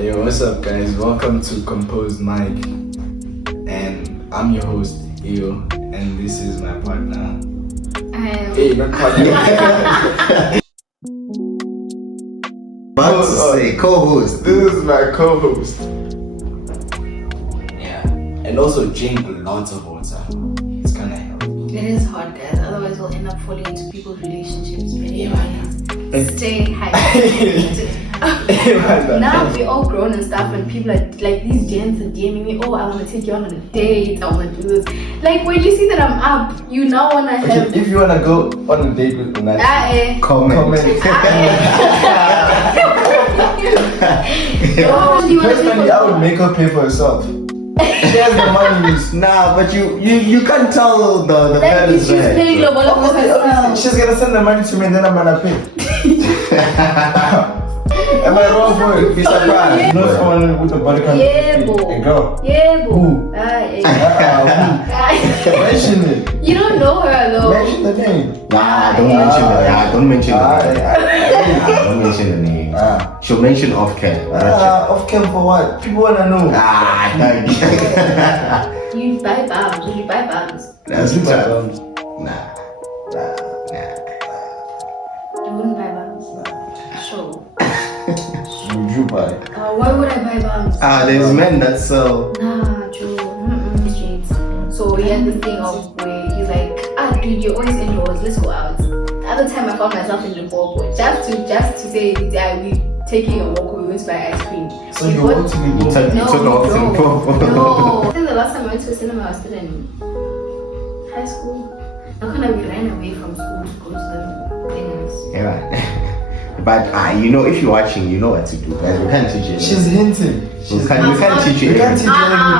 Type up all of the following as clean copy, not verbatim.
Hey, what's up, guys? Welcome to Composed Mike, and I'm your host, Theo, and this is my partner. Hey, not partner. But say co-host. This is my co-host. Yeah, and also drink lots of water. It's kind of healthy. It is hard, guys. Otherwise, we'll end up falling into people's relationships. But stay hydrated. Now we all grown and stuff, and people are like, these gents are DMing me. Oh, I want to take you out on a date. I want to do this. Like when you see that I'm up, you now want to have. If you want to go on a date with me, comment. Personally, I would make her pay for herself. She has the money. Nah, but you can't tell the parents. She's paying Lobola for herself. She's gonna send the money to me and then I'm gonna pay. Am I wrong for it? Be surprised. You know someone with a body count? Yeah, boo. A girl. Yeah, boo. Who? Who? Mention it. You don't know her though. Mention the name. Nah, don't mention the name. Don't mention the name. Don't mention the name. She'll mention off cam. Off cam for what? People wanna know. You buy bombs. Will you buy bombs? That's You buy tough. bombs. Nah. You wouldn't buy bombs. Sure. Would you buy? Why would I buy bombs? There's men that sell. Nah, Joe. Streets. So he had this thing of where he's like, dude, you're always indoors. Let's go out. The other time I found myself in the ball, just to say, yeah, we taking a walk. We went to buy ice cream. So you want to be You took a walk to the pool. No. I think the last time I went to a cinema, I was still in high school. Now kind of we ran away from school to go to the things. Yeah. But you know, if you're watching, you know what to do. But we can't teach you. She's hinting. We can't teach you. We can't teach you.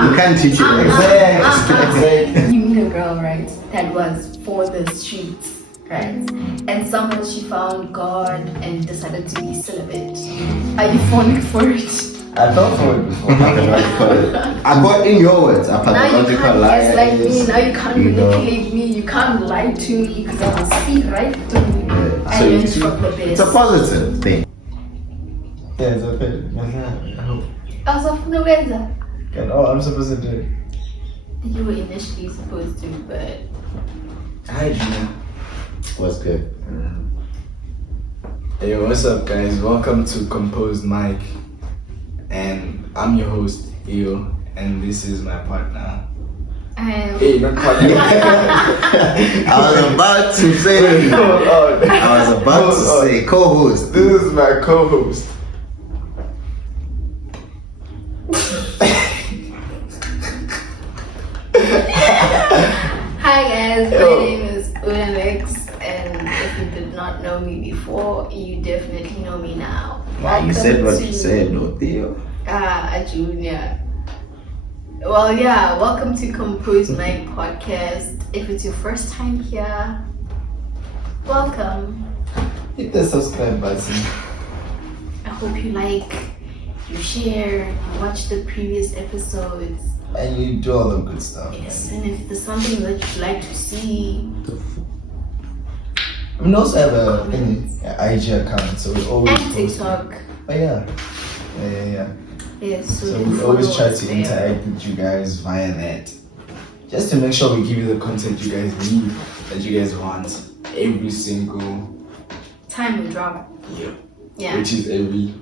We can't teach you. Exactly. You meet a girl, right, that was for the streets, right? And somehow she found God and decided to be celibate. Are you falling for it? I fell for it before. I got in your words, a Now you pathological can't lie. gaslight me, now you can't You know. manipulate me, you can't lie to me because I will speak right to you. So And it's from the a best. positive thing. Yeah, it's okay. I hope. Also, Funaweza. Oh, I'm supposed to do it. You were initially supposed to, but Hi, Gina. What's good? Hey, what's up, guys? Welcome to Composed Mike, and I'm your host, Theo, and this is my partner. Hey, not partner. I was about to say. Co-host. This is my co-host. Hi guys, my name is Alex, and if you did not know me before, you definitely know me now. You said what you said, no, Theo. A junior. Well, yeah, welcome to Compose My Podcast. If it's your first time here, welcome. Hit the subscribe button. I hope you like, you share, you watch the previous episodes. And you do all the good stuff. Yes, and if there's something that you'd like to see, We also have an IG account, so we always and post. TikTok. Oh yeah. Yes, So do we always follow try us to there. interact with you guys via that. Just to make sure we give you the content you guys need, that you guys want, every single Time will drop. year. Yeah. Which is every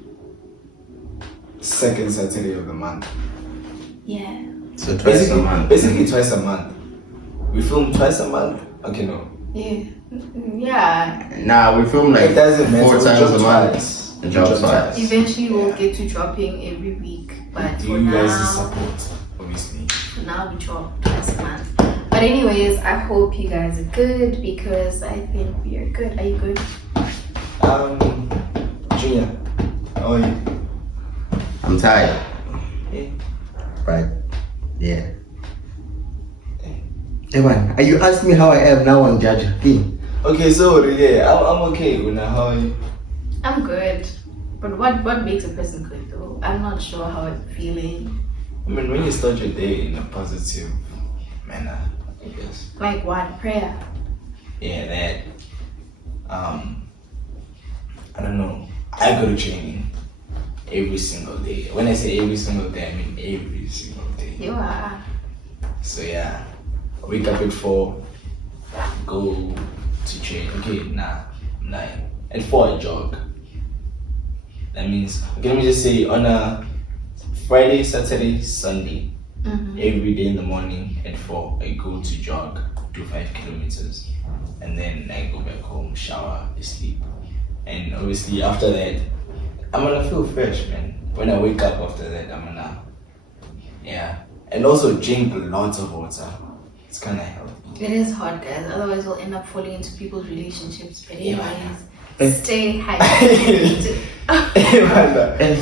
second Saturday of the month. Yeah. So twice a month. Basically twice a month. We film twice a month. Okay, no. Yeah. Yeah. Nah, we film like It doesn't matter. 4 We times drop a month. twice. We drop twice. Eventually we'll get to dropping every week. But Do for you guys' now, support, obviously. now we drop twice a month. But anyways, I hope you guys are good because I think we are good. Are you good? Junior, how are you? I'm tired. Hey. Right. Yeah. Hey man, are you asking me how I am now on Judge King? Okay, so yeah, I'm okay. Una, how are you? I'm good. But what makes a person good though? I'm not sure how I'm feeling. I mean, when you start your day in a positive manner, I guess. Like what? Prayer. Yeah, that. I don't know. I go to training. every single day. When I say every single day, I mean every single day. You are. So yeah, wake up at 4, go to train. Okay, 9. At 4 I jog. That means, okay, let me just say on a Friday, Saturday, Sunday, every day in the morning at 4 I go to jog, do 5 kilometers, and then I go back home, shower, sleep. And obviously after that, I'm gonna feel fresh, man. When I wake up after that, I'm gonna, and also drink lots of water. It's kind of healthy. It is hard, guys. Otherwise, we'll end up falling into people's relationships. But anyways, stay hydrated.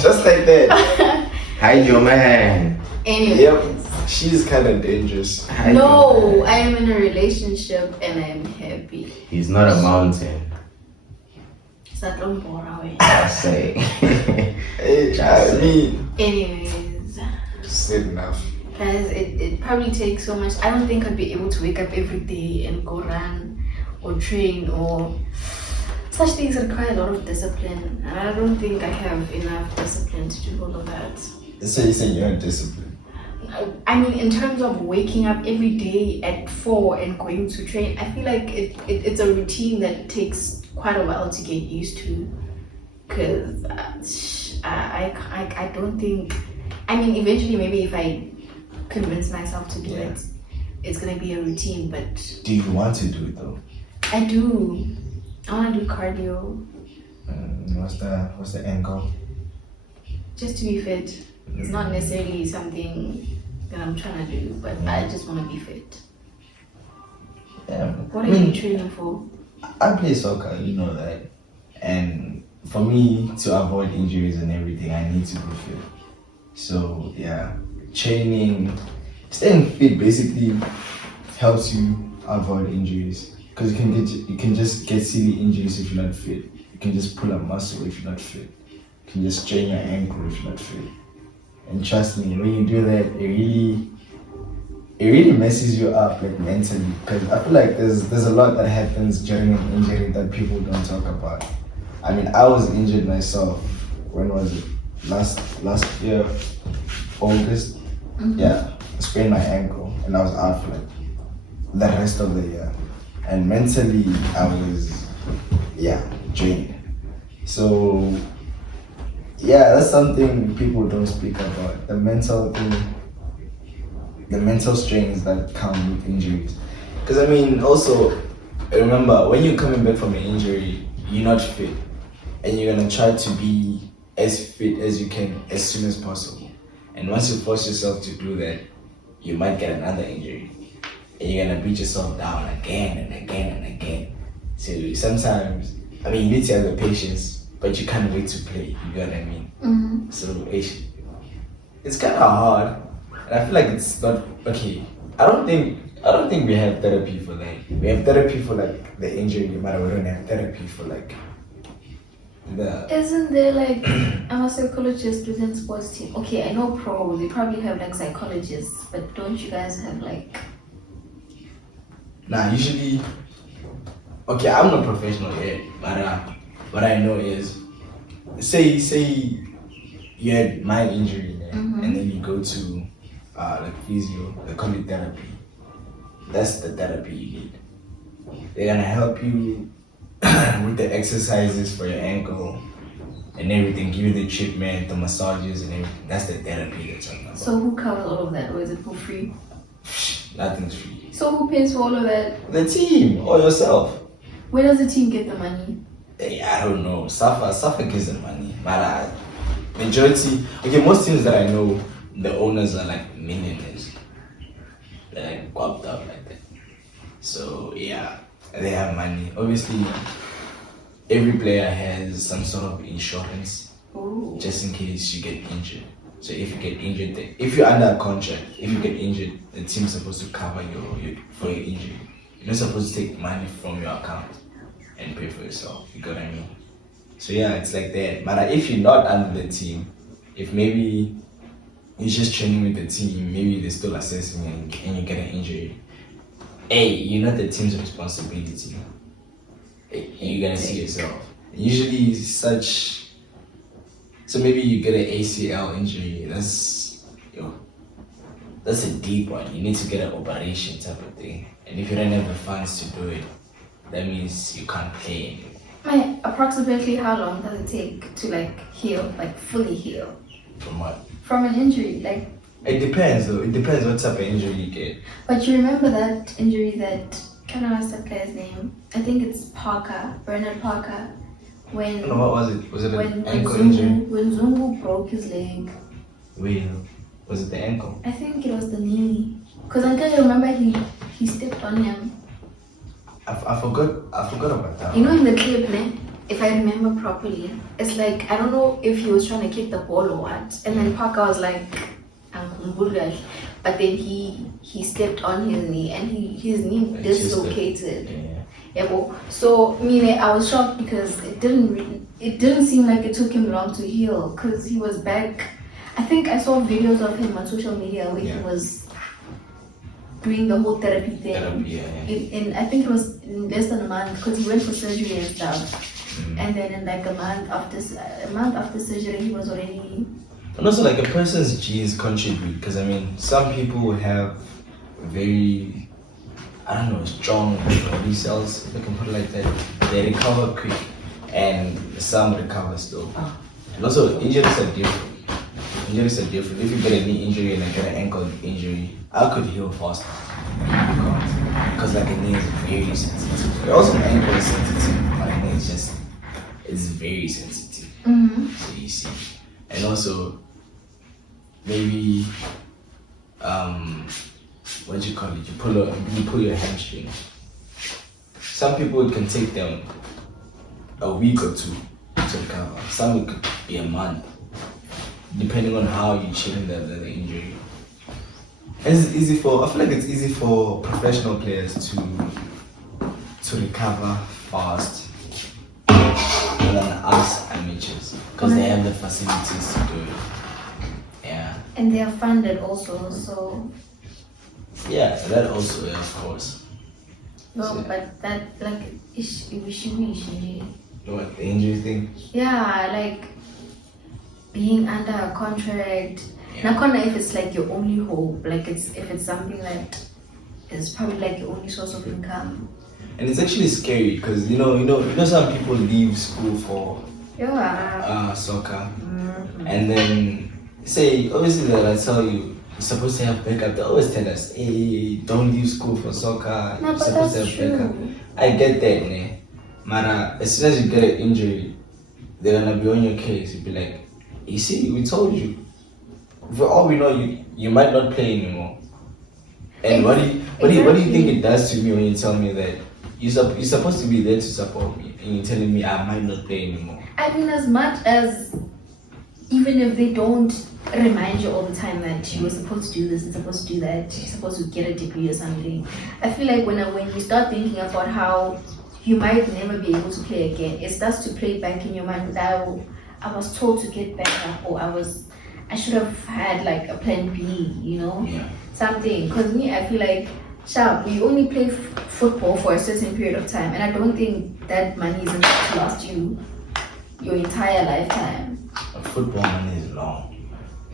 Just like that. Hide your man. Anyways. Yep. She's kind of dangerous. No, I am in a relationship and I'm happy. He's not a mountain. It's not Lobola. I say. I mean. Anyways. Said enough. Guys, it probably takes so much. I don't think I'd be able to wake up every day and go run or train or such things require a lot of discipline. And I don't think I have enough discipline to do all of that. So you're saying you're disciplined? I mean, in terms of waking up every day at 4 and going to train, I feel like it's a routine that takes quite a while to get used to. Because I don't think, I mean, eventually maybe if I convince myself to do it, it's gonna be a routine. But do you want to do it though? I do. I want to do cardio. What's the end goal? Just to be fit. It's not necessarily something that I'm trying to do, but I just want to be fit. Yeah. What are you training for? I play soccer, you know that. And for me to avoid injuries and everything, I need to be fit. So yeah, training, staying fit basically helps you avoid injuries. Because you can just get silly injuries if you're not fit. You can just pull a muscle if you're not fit. You can just strain your ankle if you're not fit. And trust me, when you do that, it really messes you up, like mentally. Because I feel like there's a lot that happens during an injury that people don't talk about. I mean, I was injured myself. When was it? Last year, August. Yeah, I sprained my ankle and I was out for like the rest of the year. And mentally, I was, drained. So, that's something people don't speak about. The mental thing, the mental strains that come with injuries. Because I mean, also, remember, when you're coming back from an injury, you're not fit. And you're gonna try to be as fit as you can as soon as possible. And once you force yourself to do that, you might get another injury. And you're gonna beat yourself down again and again and again. So sometimes, I mean, you need to have the patience, but you can't wait to play. You get what I mean? So it's kind of hard, and I feel like it's not okay. I don't think we have therapy for that. We have therapy for like the injury, but we don't have therapy for like the. Isn't there like a psychologist within sports team? Okay, I know pro. They probably have like psychologists, but don't you guys have like? Nah, usually, okay, I'm not professional yet, but what I know is, say you had mind injury, and then you go to like physio, they call it therapy. That's the therapy you need. They're gonna help you with the exercises for your ankle and everything, give you the treatment, the massages and everything. That's the therapy they're talking about. So who covers all of that, or is it for free? Nothing's free. So who pays for all of that? The team or yourself. Where does the team get the money? Hey, I don't know. Safa gives the money. But most teams that I know, the owners are like millionaires. They're like guapped up like that. So yeah, they have money. Obviously, every player has some sort of insurance. Ooh. Just in case you get injured. So if you get injured, if you're under a contract, if you get injured, the team's supposed to cover for your injury. You're not supposed to take money from your account and pay for yourself. You get what I mean? So yeah, it's like that. But if you're not under the team, if maybe you're just training with the team, maybe they're still assessing and you get an injury, hey, you're not the team's responsibility. You're gonna see yourself. Usually such So maybe you get an ACL injury. That's a deep one. You need to get an operation type of thing. And if you don't have the funds to do it, that means you can't play anymore. Approximately how long does it take to like heal, like fully heal? From what? From an injury, like. It depends though. It depends what type of injury you get. But you remember that injury that, can I ask that player's name? I think it's Bernard Parker. When No, what was it? Was it an ankle Zungu, injury? when Zungu broke his leg. Wait, was it the ankle? I think it was the knee. Because I can remember he stepped on him. I forgot about that. You know in the clip, ne? If I remember properly, it's like, I don't know if he was trying to kick the ball or what. And then Parker was like, but then he stepped on his knee and his knee dislocated. Yeah. So I was shocked because it didn't seem like it took him long to heal because he was back. I think I saw videos of him on social media where he was doing the whole therapy thing. I think it was in less than a month because he went for surgery and stuff. And then in like a month after surgery, he was already. And also, like, a person's genes contribute because I mean, some people have very, I don't know, strong body cells, if I can put it like that. They recover quick, and some recover slow. And also, injuries are different. If you get a knee injury and I get an ankle injury, I could heal faster because like a knee is very sensitive. But also, an ankle is sensitive. My knee is it's very sensitive. So you see, and also maybe what do you call it? You pull your hamstring. Some people it can take them a week or two to recover. Some it could be a month, depending on how you treat the injury. And I feel like it's easy for professional players to recover fast than us amateurs because they have the facilities to do it. Yeah. And they are funded also, so. Yeah, that also, yeah, of course. No, so, but that like what, the injury thing? Yeah, like being under a contract. Not if it's like your only hope, like if it's something that is probably like your only source of income. And it's actually scary because you know some people leave school for soccer, and then say obviously that I tell you you're supposed to have backup. They always tell us, hey, don't leave school for soccer. No, you're but supposed that's to have backup. true. I get that, ne? But as soon as you get an injury, they're gonna be on your case. You'll be like, you see, we told you. For all we know, you might not play anymore. And what do you think it does to me when you tell me that you're supposed to be there to support me and you're telling me I might not play anymore? I mean, as much as even if they don't remind you all the time that you were supposed to do this and supposed to do that, you're supposed to get a degree or something. I feel like when you start thinking about how you might never be able to play again, it starts to play back in your mind that I was told to get back up, or I should have had like a plan B, something. Because I feel like, we only play football for a certain period of time, and I don't think that money is enough to last you your entire lifetime. But football money is long.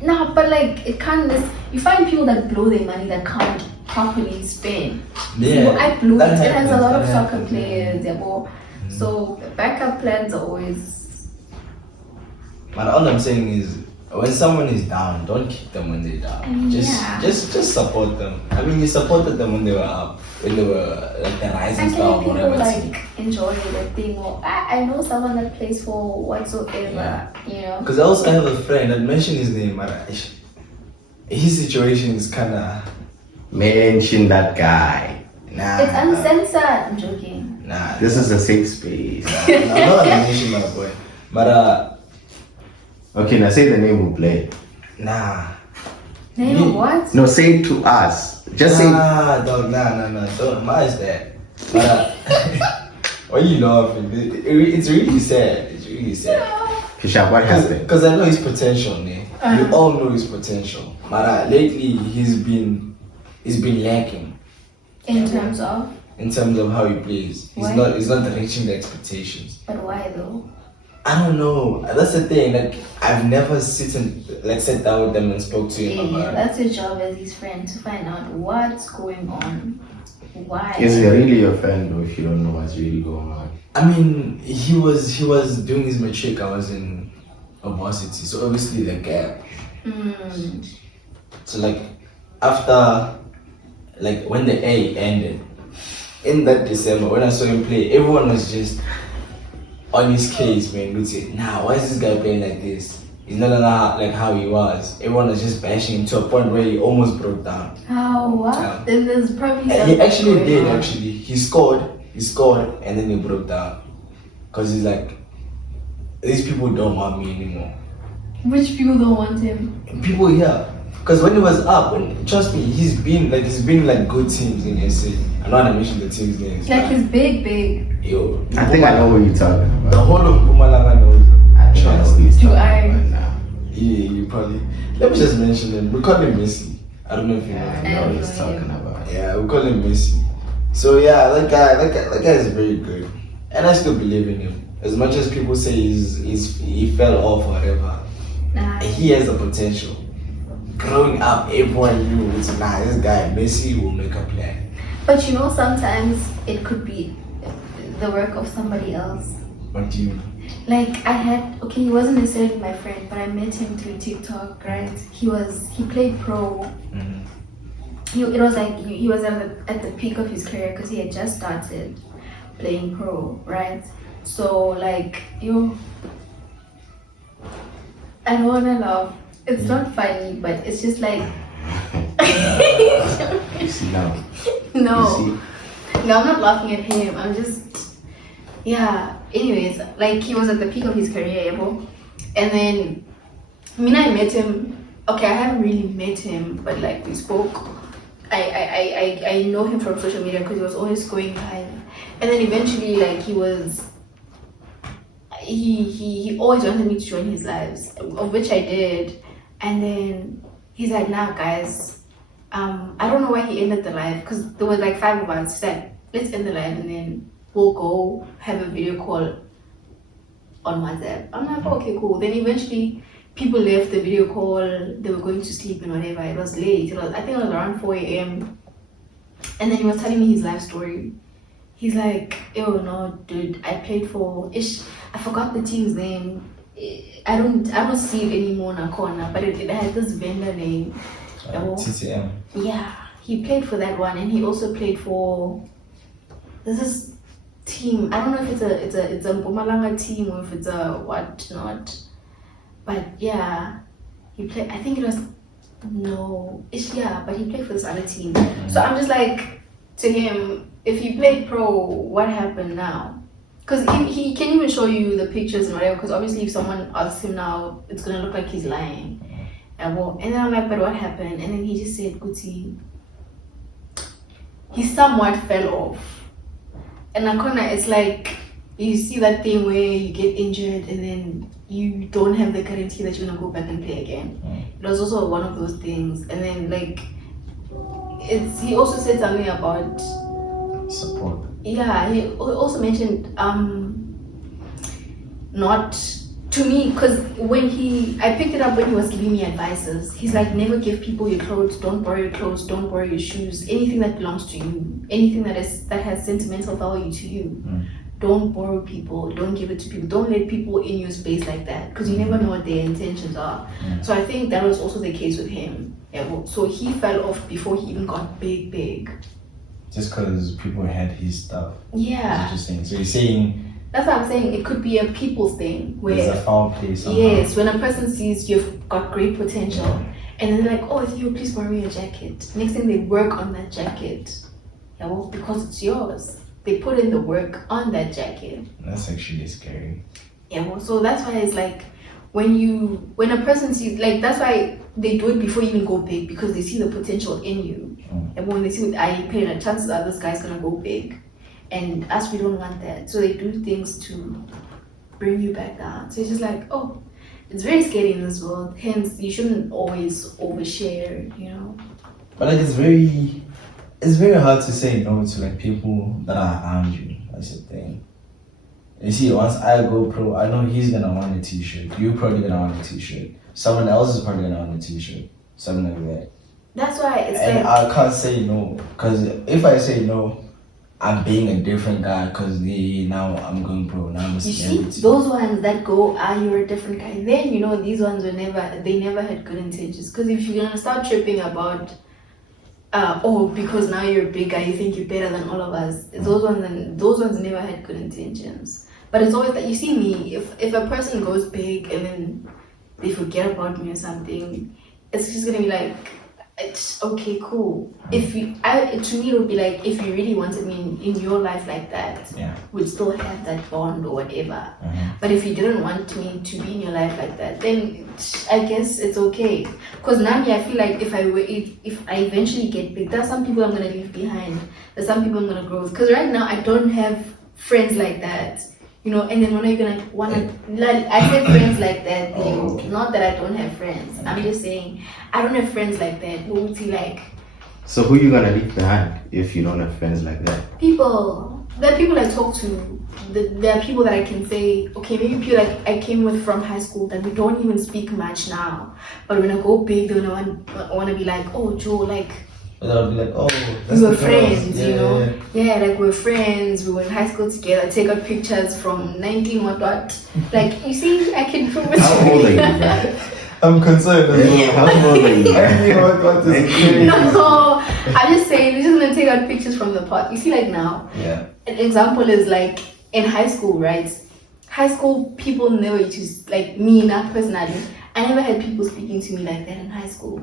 No, but like it can't. You find people that blow their money that can't properly spend. Yeah, I blew it. It has a lot of happens, soccer players. So backup plans are always. But all I'm saying is, when someone is down, don't kick them when they're down. Just support them. I mean, you supported them when they were up, when they were like the rising star or whatever. Like enjoy the thing. Or I know someone that plays for whatsoever. Because I also have a friend. I mentioned his name, but his situation is kind of. Mention that guy. Nah. It's uncensored. I'm joking. Nah. This is a safe space. I'm not gonna mention my boy, but Okay, now say the name who played. Nah. Name of what? No, say it to us. Just say. Nah, don't mind that. But why you laughing? It's really sad. It's really sad. Kisha, what happened? Because I know his potential, ne? We all know his potential. But lately he's been lacking. In terms of? In terms of how he plays. He's not reaching the expectations. But why though? I don't know. That's the thing. Like I've never sat down with them and spoke to him Yeah, about it. that's your job as his friend to find out what's going on. Why? Is he really your friend though if you don't know what's really going on? I mean, he was doing his matric. I was in a varsity, so obviously the gap. So like after, like when the A ended, in that December when I saw him play, everyone was just on his case, man. We said, nah, why is this guy playing like this? He's not like how he was. Everyone was just bashing him to a point where he almost broke down. How? What? Yeah. Then there's probably And he actually going did. on. Actually, he scored, and then he broke down because he's like, these people don't want me anymore. Which people don't want him? People here, because when he was up, trust me, he's been like good teams in SA. I know I mentioned the teams names. Like he's big. Yo, I think I know what you're talking about. the whole of Mpumalanga knows him. I think I know what he's Do talking I? about now. Yeah, you probably. Let me just mention him. We call him Messi. I don't know if you know Yeah, I him. know what he's talking about. Yeah, we call him Messi. So yeah, that guy is very good, and I still believe in him. As much as people say he fell off or whatever, Nah. he has the potential. Growing up, everyone knew it's this guy Messi will make a play. But you know, sometimes it could be the work of somebody else. What do you? Like he wasn't necessarily my friend, but I met him through TikTok, right? He played pro. It was like he was at the peak of his career because he had just started playing pro, right? So like I don't wanna laugh. It's not funny, but it's just like You see now? no. You No, I'm not laughing at him. I'm just, yeah. Anyways, like he was at the peak of his career, and then, I met him. Okay, I haven't really met him, but like we spoke. I know him from social media because he was always going live, and then eventually, like he always wanted me to join his lives, of which I did, and then he's like, nah, guys. I don't know why he ended the live because there was like 5 of us. He said, let's end the live and then we'll go have a video call on WhatsApp. I'm like, okay, cool. Then eventually people left the video call. They were going to sleep and whatever. It was late. I think it was around 4 a.m. And then he was telling me his life story. He's like, oh no, dude, I played for I forgot the team's name. I don't see it anymore in a corner, but it had this vendor name. TTM. Yeah, he played for that one, and he also played for this team. I don't know if it's a Mpumalanga team or if it's a whatnot, but yeah, he played. I think it was but he played for this other team. So I'm just like, to him, if he played pro, what happened now? Because he can even show you the pictures and whatever. Because obviously, if someone asks him now, it's gonna look like he's lying. And then I'm like, but what happened? And then he just said, Kuti, he somewhat fell off. And Akona, it's like, you see that thing where you get injured and then you don't have the guarantee that you're gonna go back and play again. It was also one of those things. And then like, he also said something about support. Yeah, he also mentioned not to me, because I picked it up when he was giving me advices. He's like, never give people your clothes, don't borrow your clothes, don't borrow your shoes, anything that belongs to you, anything that has sentimental value to you. Don't borrow people, don't give it to people, don't let people in your space like that, because you never know what their intentions are. So I think that was also the case with him. So he fell off before he even got big. Just because people had his stuff. Yeah. That's what you're saying. So you're saying. That's what I'm saying. It could be a people's thing where there's a foul play somehow. Yes, when a person sees you've got great potential, and they're like, "Oh, Theo, please borrow your jacket." Next thing they work on that jacket, because it's yours. They put in the work on that jacket. That's actually scary. So that's why it's like when a person sees, like, that's why they do it before you even go big, because they see the potential in you. And when they see what I pay, the chances are this guy's gonna go big. And us, we don't want that. So they do things to bring you back down. So it's just like, oh, it's very scary in this world. Hence, you shouldn't always overshare, But like, it's very hard to say no to like people that are around you. That's the thing. You see, once I go pro, I know he's gonna want a t-shirt. You're probably gonna want a t-shirt. Someone else is probably gonna want a t-shirt. Something like that. That's why it's And like I can't say no. Because if I say no, I'm being a different guy because now I'm going pro. Now I'm a you see celebrity. those ones that go, you're a different guy. Then you know these ones they never had good intentions. Because if you're gonna start tripping about because now you're a big guy, you think you're better than all of us. Those ones never had good intentions. But it's always that you see me, if a person goes big and then they forget about me or something, it's just gonna be like, it's okay, cool. If you, to me, it would be like if you really wanted me in your life like that, we'd still have that bond or whatever. But if you didn't want me to be in your life like that, then I guess it's okay. Because now I feel like if I eventually get big, there's some people I'm gonna leave behind. There's some people I'm gonna grow with. Because right now I don't have friends like that. You know, and then when are you gonna wanna? Like, I said friends like that. Not that I don't have friends. I'm just saying I don't have friends like that. Who would see like? So who you gonna leave behind if you don't have friends like that? People. There are people I talk to. There are people that I can say, okay, maybe people like I came with from high school that we don't even speak much now. But when I go big, they're gonna wanna be like, oh Joe, like. I'll be like, oh, we were friends, you know? Yeah, like we're friends, we were in high school together, take out pictures from 19 what. Like, you see, I can prove it. How old are you, man? I'm concerned as well. How old are you? What is crazy? No, I'm just saying, we're just gonna take out pictures from the park. You see, like now, an example is like in high school, right? High school people never used to, like me, not personally, I never had people speaking to me like that in high school.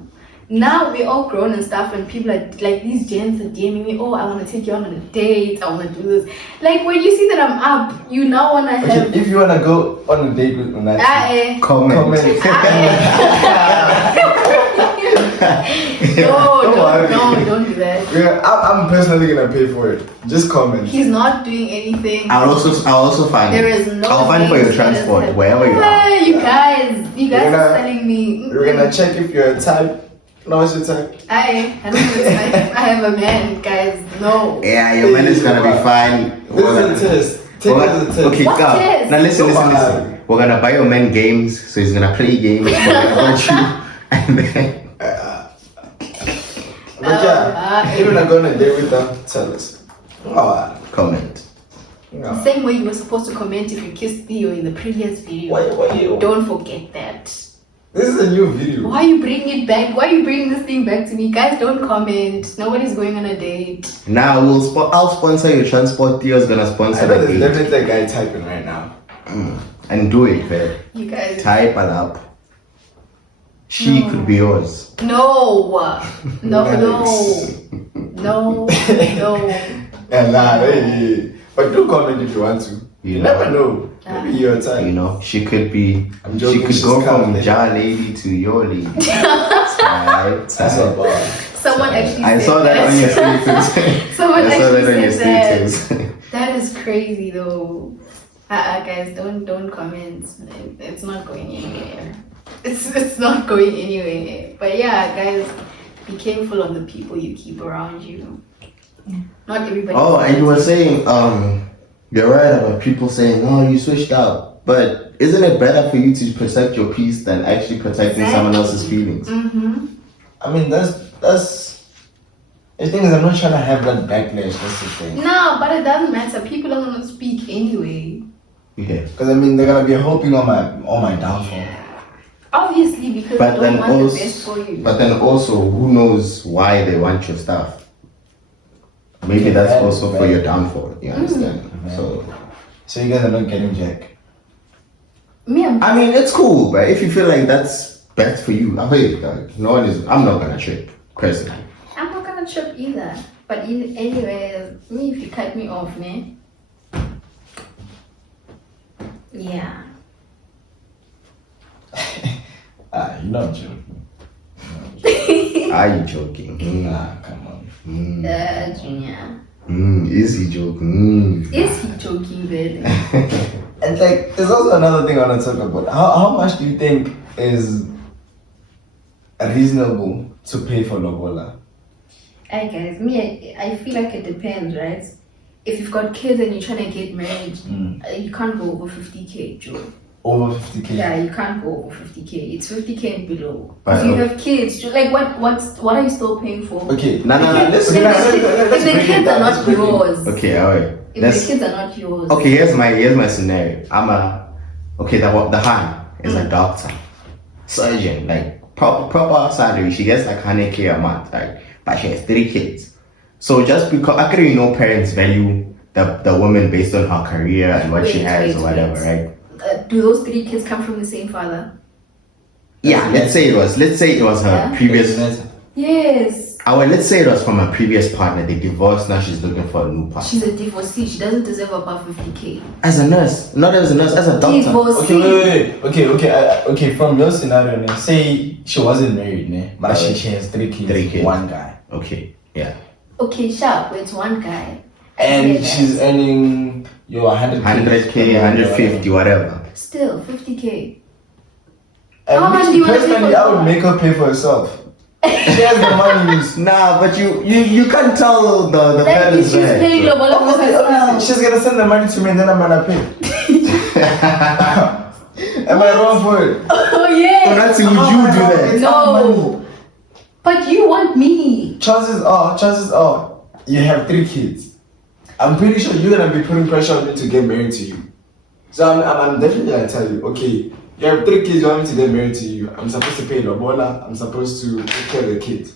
Now we're all grown and stuff, and people are like these gents are DMing me, oh, I want to take you on a date, I want to do this. Like when you see that I'm up, you now want to have. If you want to go on a date with Unati, comment. No, don't do that. Yeah, I'm personally gonna pay for it. Just comment. He's not doing anything. I'll also find there it. is no. I'll find for your transport wherever you are. You guys are telling me. We're gonna check if you're a type. No, it's your type. I don't have a type. I have a man, guys. No. Yeah, your man is gonna be fine. This is a test. Take it as a test. Okay, What test? now listen. We're gonna buy your man games, so he's gonna play games about you, and then. But yeah, if you're not going to date with them, tell us. Comment. The same way you were supposed to comment if you kissed Theo in the previous video. Why Don't forget that. This is a new video. Why you bring it back? Why you bring this thing back to me? Guys, don't comment. Nobody's going on a date. Now I'll sponsor your transport. Theo's gonna sponsor I know the there's date. definitely a guy typing right now. And do it, man. You guys. Type it up. She could be yours. No. And hey, but do comment if you want to. You never know. Maybe your type. You know, she could be. I'm joking, She could she's go from coming. Jar lady to your lady. Type. That's not bad. Someone actually I said saw that on your status. Someone I saw that on actually your said status. that is crazy though. Guys, don't comment. It's not going anywhere. It's not going anywhere. But yeah, guys, be careful of the people you keep around you. Not everybody. Oh, and you were saying, you're right about people saying, oh, you switched out. But isn't it better for you to protect your peace than actually protecting someone else's feelings? Mm-hmm. I mean, that's the thing is, I'm not trying to have that backlash. That's the thing. No, but it doesn't matter. People are gonna speak anyway. Yeah. Because I mean, they're gonna be hoping on my downfall. Obviously, because But they then don't want also, the best for you. but then also, who knows why they want your stuff? Maybe that's also for your downfall. You understand? So you guys are not getting Jack. I mean, it's cool, but if you feel like that's best for you, I'm not gonna trip personally. I'm not gonna trip either. But anyway, me if you cut me off, ne? Yeah. You're not joking. Are you joking? Nah, come on. Junior. Is he joking? Is he joking, really? And like, there's also another thing I want to talk about. How much do you think is reasonable to pay for Lobola? Hey guys, I feel like it depends, right? if you've got kids and you're trying to get married, you can't go over 50K, Joe. Over 50K. Yeah, you can't go over 50K. It's 50K and below. But, If you have kids, like what are you still paying for? Okay, No. let's If the kids are not yours. Okay, alright. If the kids are not yours. Okay, here's my scenario. The Han is a doctor, surgeon, like proper salary. She gets like 100K a month, right? But she has 3 kids. So just because actually, parents value the woman based on her career and what she has or whatever, right? Do those 3 kids come from the same father? Yeah, let's say it was her previous. Yes. Let's say it was from her previous partner. They divorced. Now she's looking for a new partner. She's a divorcee. She doesn't deserve above 50K. As a nurse, not as a nurse, as a doctor. Divorcee. Okay, wait. Okay, from your scenario, say she wasn't married, but she has 3 kids. 3 kids. One guy. Okay, yeah. Okay, sharp. It's one guy. And she's earning 100K, 150, whatever. Still 50K. And How much do you want to pay personally, for I would that? make her pay for herself. She has the money. Nah, but you can't tell the Like, parents she's that. paying Lobola for Obviously, herself. she's gonna send the money to me and then I'm gonna pay. Am I wrong for it? Oh yeah. Would you do that? It's our No. money. But you want me. Chances are, you have 3 kids. I'm pretty sure you're gonna be putting pressure on me to get married to you. So I'm definitely gonna tell you, okay, you have 3 kids, you want me to get married to you. I'm supposed to pay Lobola, I'm supposed to take care of the kids.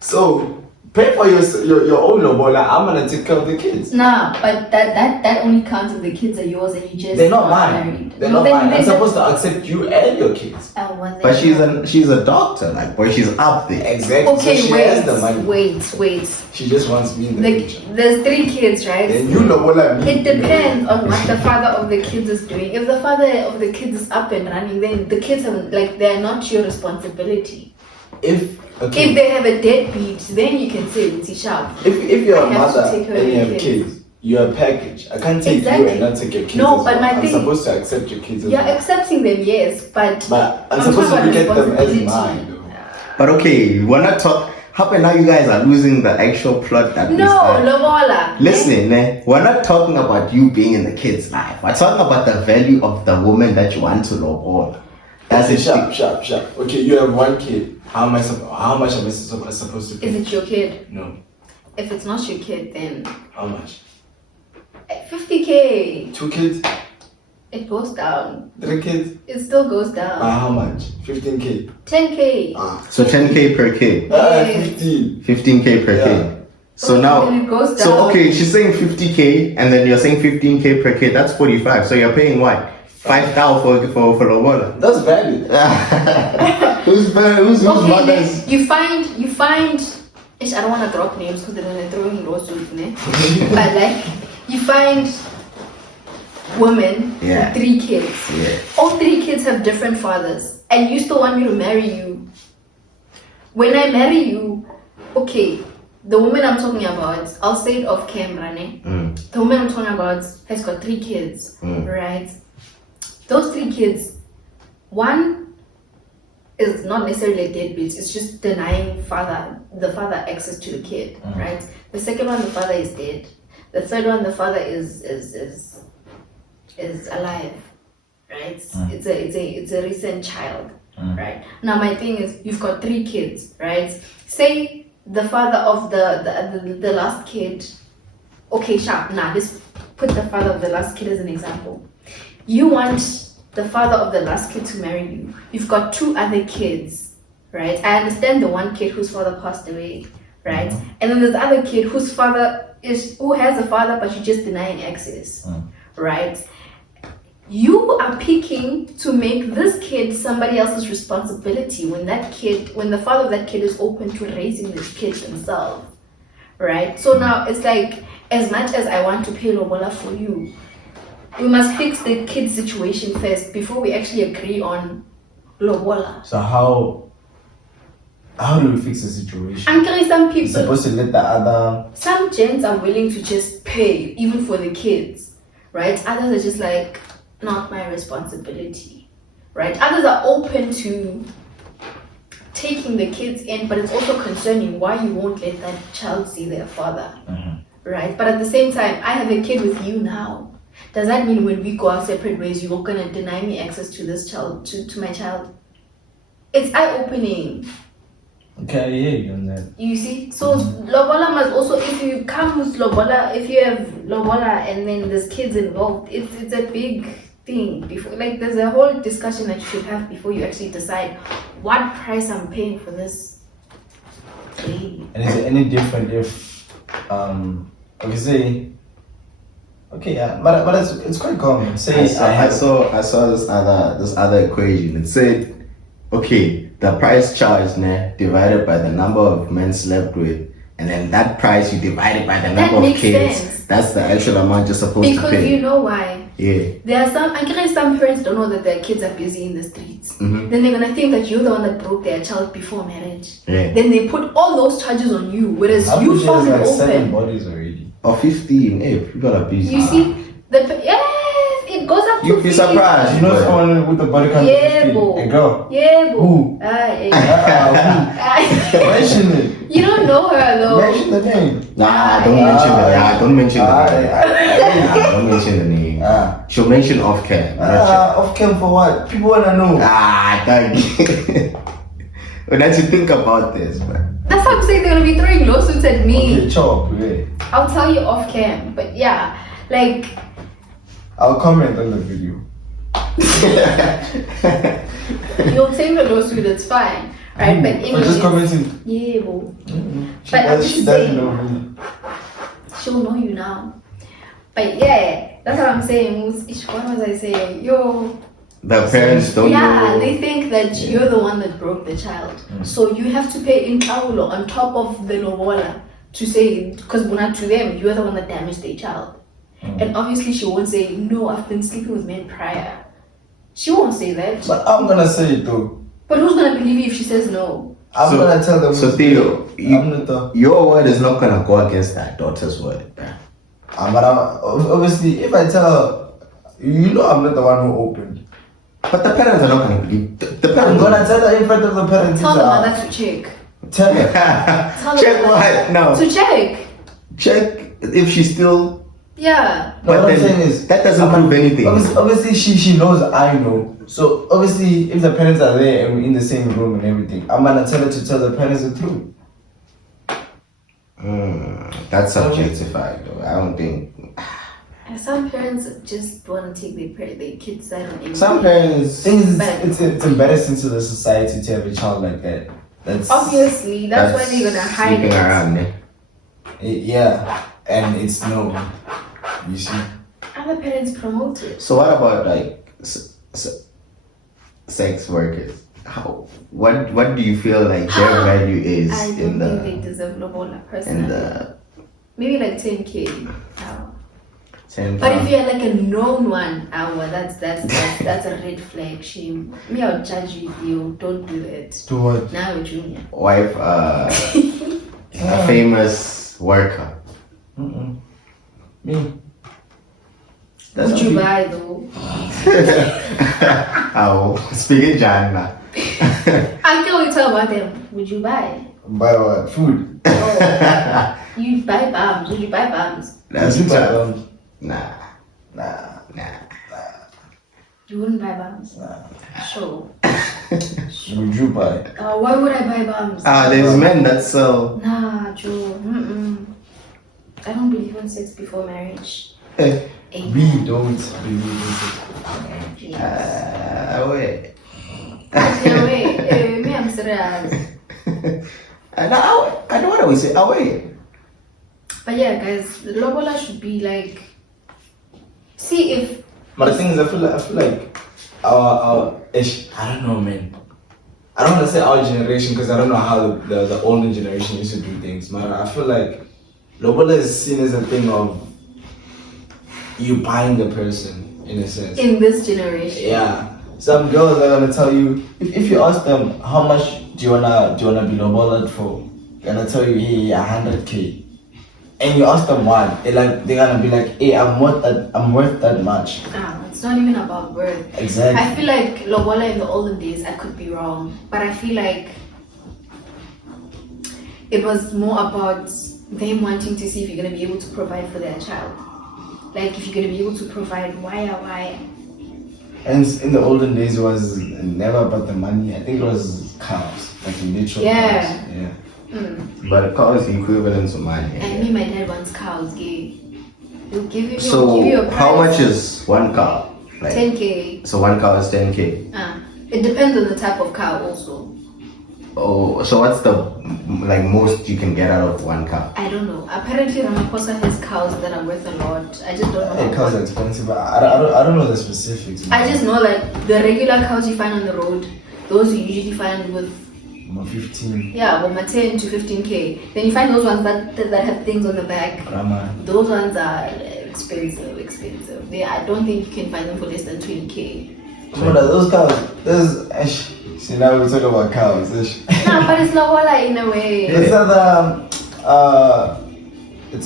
So pay for your own Lobola, I'm gonna take care of the kids. Nah, but that only counts if the kids are yours and you just They're not mine. married. They're No, not then mine. I'm they're supposed to accept you and your kids. Oh, well, But then- she's a doctor, like, boy, she's up there. Exactly. Okay, so she has the money. wait. She just wants me in the picture. There's 3 kids, right? Then you Lobola me. It depends on what the father of the kids is doing. If the father of the kids is up and running, then the kids are they're not your responsibility. If If they have a deadbeat, then you can say it's sharp. If you're a I have to mother take care and of you your have kids. kids, you're a package. I can't take you Exactly. and not take your kids. No, as but well. my I'm thing- supposed to accept your kids as You're well. accepting them, yes, but But I'm I'm supposed talking to about get them as responsibility. mine. Though. But okay, we're not talking. How about now you guys are losing the actual plot that we no, started? Lobola. Listen, we're not talking about you being in the kid's life. We're talking about the value of the woman that you want to love. That's it. Sharp. Okay, you have 1 kid. How much am I supposed to pay? Is it your kid? No. If it's not your kid, then How much? 50K. 2 kids? It goes down. 3 kids? It still goes down. How much? 15K. 10K. So 10K per kid, Yeah. 15. 15K per Yeah. kid. So Okay, now, then it goes so down. okay, she's saying 50K, and then you're saying 15K per kid. That's 45. So you're paying what? 5,000 for Lobola. That's valid. Who's Okay, mothers? then you find. Ish, I don't want to drop names because they're throwing lawsuits, ne? But like, you find women Yeah. with 3 kids. Yeah. All 3 kids have different fathers, and you still want me to marry you. When I marry you, okay, the woman I'm talking about, I'll say it off camera, ne? The woman I'm talking about has got 3 kids, right? Those 3 kids, one is not necessarily a deadbeat, it's just denying the father access to the kid, right? The second one, the father is dead. The third one, the father is alive, right? It's a recent child, right? Now my thing is, you've got 3 kids, right? Say the father of the last kid, okay, sharp. Now let's put the father of the last kid as an example. You want the father of the last kid to marry you. You've got 2 other kids, right? I understand the 1 kid whose father passed away, right? And then there's the other kid who has a father, but you're just denying access, right? You are picking to make this kid somebody else's responsibility when the father of that kid is open to raising this kid themselves, right? So now it's like, as much as I want to pay Lobola for you, we must fix the kid's situation first before we actually agree on Lobola. So how do we fix the situation? Uncle, some You're people, supposed to let the other. some gents are willing to just pay even for the kids, right? Others are just like, not my responsibility, right? Others are open to taking the kids in, but it's also concerning why you won't let that child see their father, right? But at the same time, I have a kid with you now. Does that mean when we go our separate ways, you're gonna deny me access to this child, to my child? It's eye-opening. Okay, I hear you on that. You see? So Lobola must also, if you come with Lobola, if you have Lobola and then there's kids involved, it's a big thing. Before, like, there's a whole discussion that you should have before you actually decide what price I'm paying for this baby. And is it any different if, okay, say, okay, yeah, but it's quite common. Say I saw this other equation. It said, okay, the price charged divided by the number of men slept with, and then that price you divide it by the number of kids. Sense. That's the actual amount you're supposed to pay. Because you know why? Yeah. There are some parents don't know that their kids are busy in the streets. Mm-hmm. Then they're gonna think that you're the one that broke their child before marriage. Yeah. Then they put all those charges on you, whereas How you much found is it like 7 open. bodies already? Or 15. Hey, people are busy. You see, yes, it goes up to You'd be 50. surprised. You know someone with the body count of Yeah, 15? bo. A girl? Yeah, bo. Who? Who? Mention it. You don't know her though. Mention the name. Nah, don't mention the name. Don't mention the name. Ah, Don't mention the name. Ah. She'll mention off cam. off cam for what? People wanna know. Thank you. When I should think about this, man. That's why I'm saying they're gonna be throwing lawsuits at me. Okay, chop, yeah. I'll tell you off cam, but yeah, like. I'll comment on the video. You'll take the lawsuit, it's fine, right? But For just commenting. yeah, well, She But I'm does, she just doesn't saying. know me. she'll know you now. But yeah, that's what I'm saying. What was I saying? Yo, The parents don't yeah, know. they think that you're the one that broke the child. So you have to pay in Kaulo on top of the Lobola to say, because to them, you're the one that damaged their child. And obviously she won't say, no, I've been sleeping with men prior. She won't say that. But I'm gonna say it though. But who's gonna believe you if she says no? I'm gonna tell them. So Theo, I'm not the. your word is not gonna go against that daughter's word. But obviously, if I tell her, you know, I'm not the one who opened. But the parents are not gonna believe. The I'm parents gonna tell her in front of the parents. Tell the mother to check. Tell her. Tell the Check mother what? No. to check. Check if she's still. Yeah. But what I'm then saying is that doesn't prove anything. Obviously, she knows I know. So obviously, if the parents are there and we're in the same room and everything, I'm gonna tell her to tell the parents the truth. That's subjectified though. I don't think. And some parents just want to take their kids' side on everything. Some parents. Things But- it's embarrassing to the society to have a child like that. That's Obviously, that's why they're gonna hide sleeping it. around. yeah, and it's no. You see. Other parents promote it. So what about like sex workers? What do you feel like their value is I in don't think they the deserve Lobola personally. in the Maybe like 10K. hour. 10 But if you're like a known one hour, that's a red flag. Shame. Me, I'll judge you. You don't do that. To what? Now you're junior. wife a famous worker. Me. That's Would you what buy though? Oh, speaking Jana. I can't wait to talk about them. Would you buy? Buy what? Food. Oh, you buy bombs. Would you buy bombs? That's Would you buy tough. them? Nah. Nah. You wouldn't buy bombs? Nah. Sure. Would you buy? Why would I buy bombs? There's men that sell. Nah, Joe. I don't believe in sex before marriage. Eh, We don't believe in it. wait. Me, I'm serious. I know what I would say. Wait. But yeah, guys, Lobola should be like. See if. But the thing is, I feel like our ish. I don't know, man. I don't want to say our generation because I don't know how the older generation used to do things. But I feel like Lobola is seen as a thing of you buying the person in a sense. In this generation. Yeah. Some girls are gonna tell you if you ask them how much do you wanna be Lobola for, they're gonna tell you, hey, 100K. And you ask them why, they're gonna be like, hey, I'm worth that much. It's not even about worth. Exactly. I feel like Lobola in the olden days, I could be wrong, but I feel like it was more about them wanting to see if you're gonna be able to provide for their child. Like if you're gonna be able to provide, why? And in the olden days, it was never about the money. I think it was cows, like literal Yeah. cows. Yeah. But a cow is the equivalent to money. And me, my dad wants cows, gay. He'll give you. So he'll give you a price. how much is one cow? Like, 10K. So one cow is 10K. It depends on the type of cow also. Oh, so what's the like most you can get out of one cow? I don't know. Apparently, Ramaphosa has cows that are worth a lot. I just don't know. Hey, cows are expensive, but I don't know the specifics. I just know like the regular cows you find on the road, those you usually find with about 15. yeah, about 10 to 15K. Then you find those ones that have things on the back. Rama. Those ones are expensive. I don't think you can find them for less than 20K. But those cows, see now we talk about cows. No, but it's Lobola in a way. It's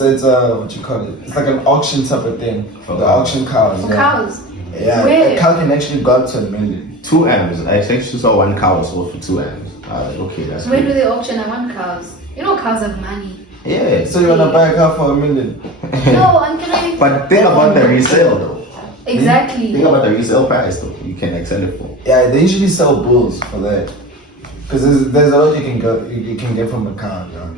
it's what you call it? It's like an auction type of thing. The auction cows. For Yeah. cows. Yeah, Where? a cow can actually go up to 1 million. 2 M's. I actually saw one cow sold for 2 M's. Okay, that's Where good. do they auction? I want cows. You know cows have money. Yeah. So you wanna buy a cow for 1 million? No, Uncle. But think about the resale though. Exactly. Think about the resale price though. You can like sell it for. Yeah, they usually sell bulls for that. Because there's a lot you can get from a cow. Yeah.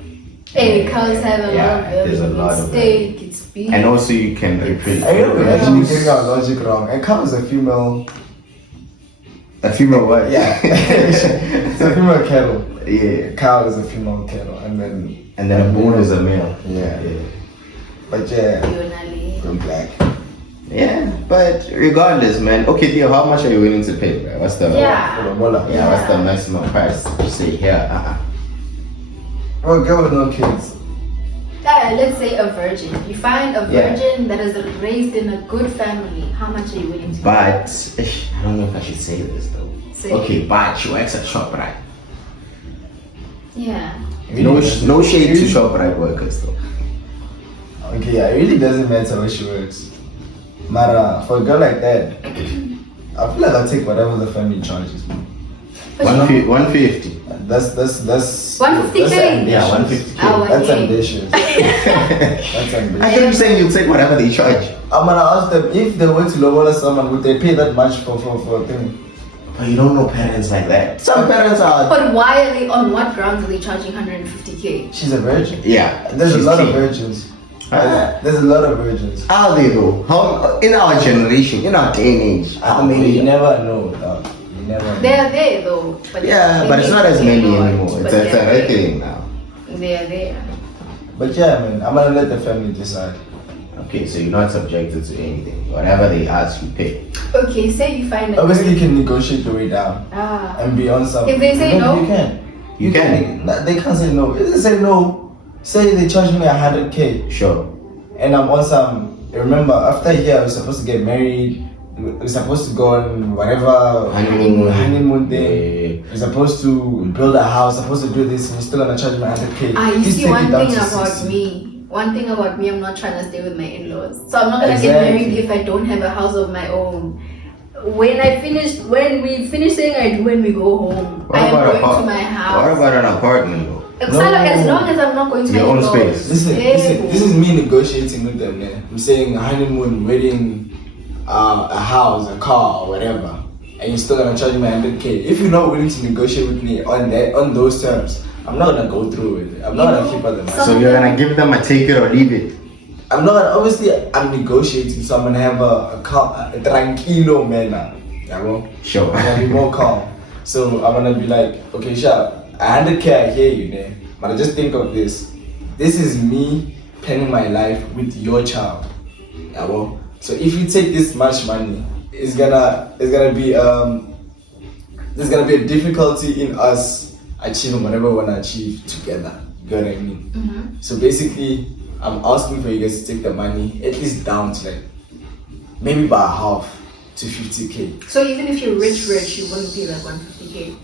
Hey, cows have a Yeah, lot of there's a lot of steak, it's beef. And also you can reproduce. I know we're actually getting our logic wrong. A cow is a female. A female what? Yeah. It's a female cattle. Yeah. A cow is a female cattle, and then A bull is a male. Yeah. But yeah, Diana&Theo. we're black. Yeah, but regardless, man. Okay, Theo, how much are you willing to pay, bro? What's the Yeah. Lobola. Yeah, what's the maximum price? You say here, Well, girl with no kids. Let's say a virgin. You find a Yeah. virgin that is raised in a good family. How much are you willing to pay? But I don't know if I should say this though. Say. Okay, but she works at ShopRite. Yeah. No shade to ShopRite workers though. Okay, yeah, it really doesn't matter where she works. Mara, for a girl like that, I feel like I'll take whatever the family charges me. But you know, 150. That's 150K? Yeah, 150K. Oh, That's okay. ambitious. That's I ambitious. thought you saying you take whatever they charge. I'm gonna ask them if they went to Lobola someone, would they pay that much for a thing? But you don't know parents like that. Some parents are. But why are they, on what grounds are they charging 150K? She's a virgin. Yeah. There's a she's lot of clean. virgins. Ah. There's a lot of virgins. Are they though? How in our generation, in our day and age, how many? You never know, dog. You never know. They are there though. But Yeah, but it's not as many anymore. It's a red thing now. They are there. But yeah, man, I'm gonna let the family decide. Okay, so you're not subjected to anything. Whatever they ask, you pay. Okay, say you find a Obviously, you virgin. can negotiate the way down Ah. and be on some. If they say no? you can. You can. They can't say no. If they say no, say they charge me 100K Sure. and I'm on some. Remember, after a year, we're supposed to get married. We're supposed to go on whatever honeymoon thing. Yeah. We're supposed to build a house. Supposed to do this, and you're still gonna charge me 100K. You Please see take one it down thing to about 60. me. One thing about me, I'm not trying to stay with my in-laws. So I'm not gonna get Exactly. married if I don't have a house of my own. When we finish saying I do when we go home, I am going to my house. What about an apartment though? As long as I'm not going to Your my own in-laws. space. Listen, this is me negotiating with them, man. I'm saying a honeymoon, wedding, a house, a car, or whatever, and you're still gonna charge me 100K. If you're not willing to negotiate with me on those terms, I'm not gonna go through with it. I'm not gonna keep other money. So you're gonna give them a take it or leave it. I'm not gonna, obviously I'm negotiating, so I'm gonna have a tranquilo manner. Yeah, well, Sure. I'm gonna be more calm. So I'm gonna be like, okay, sure, 100K, I hear you, man. But I just think of this. This is me planning my life with your child. Yeah, well, so if you take this much money, it's gonna be there's gonna be a difficulty in us achieving whatever we wanna achieve together. You get what I mean? Mm-hmm. So basically, I'm asking for you guys to take the money at least down to like maybe by half to 50K. So even if you're rich, you wouldn't pay that 150K.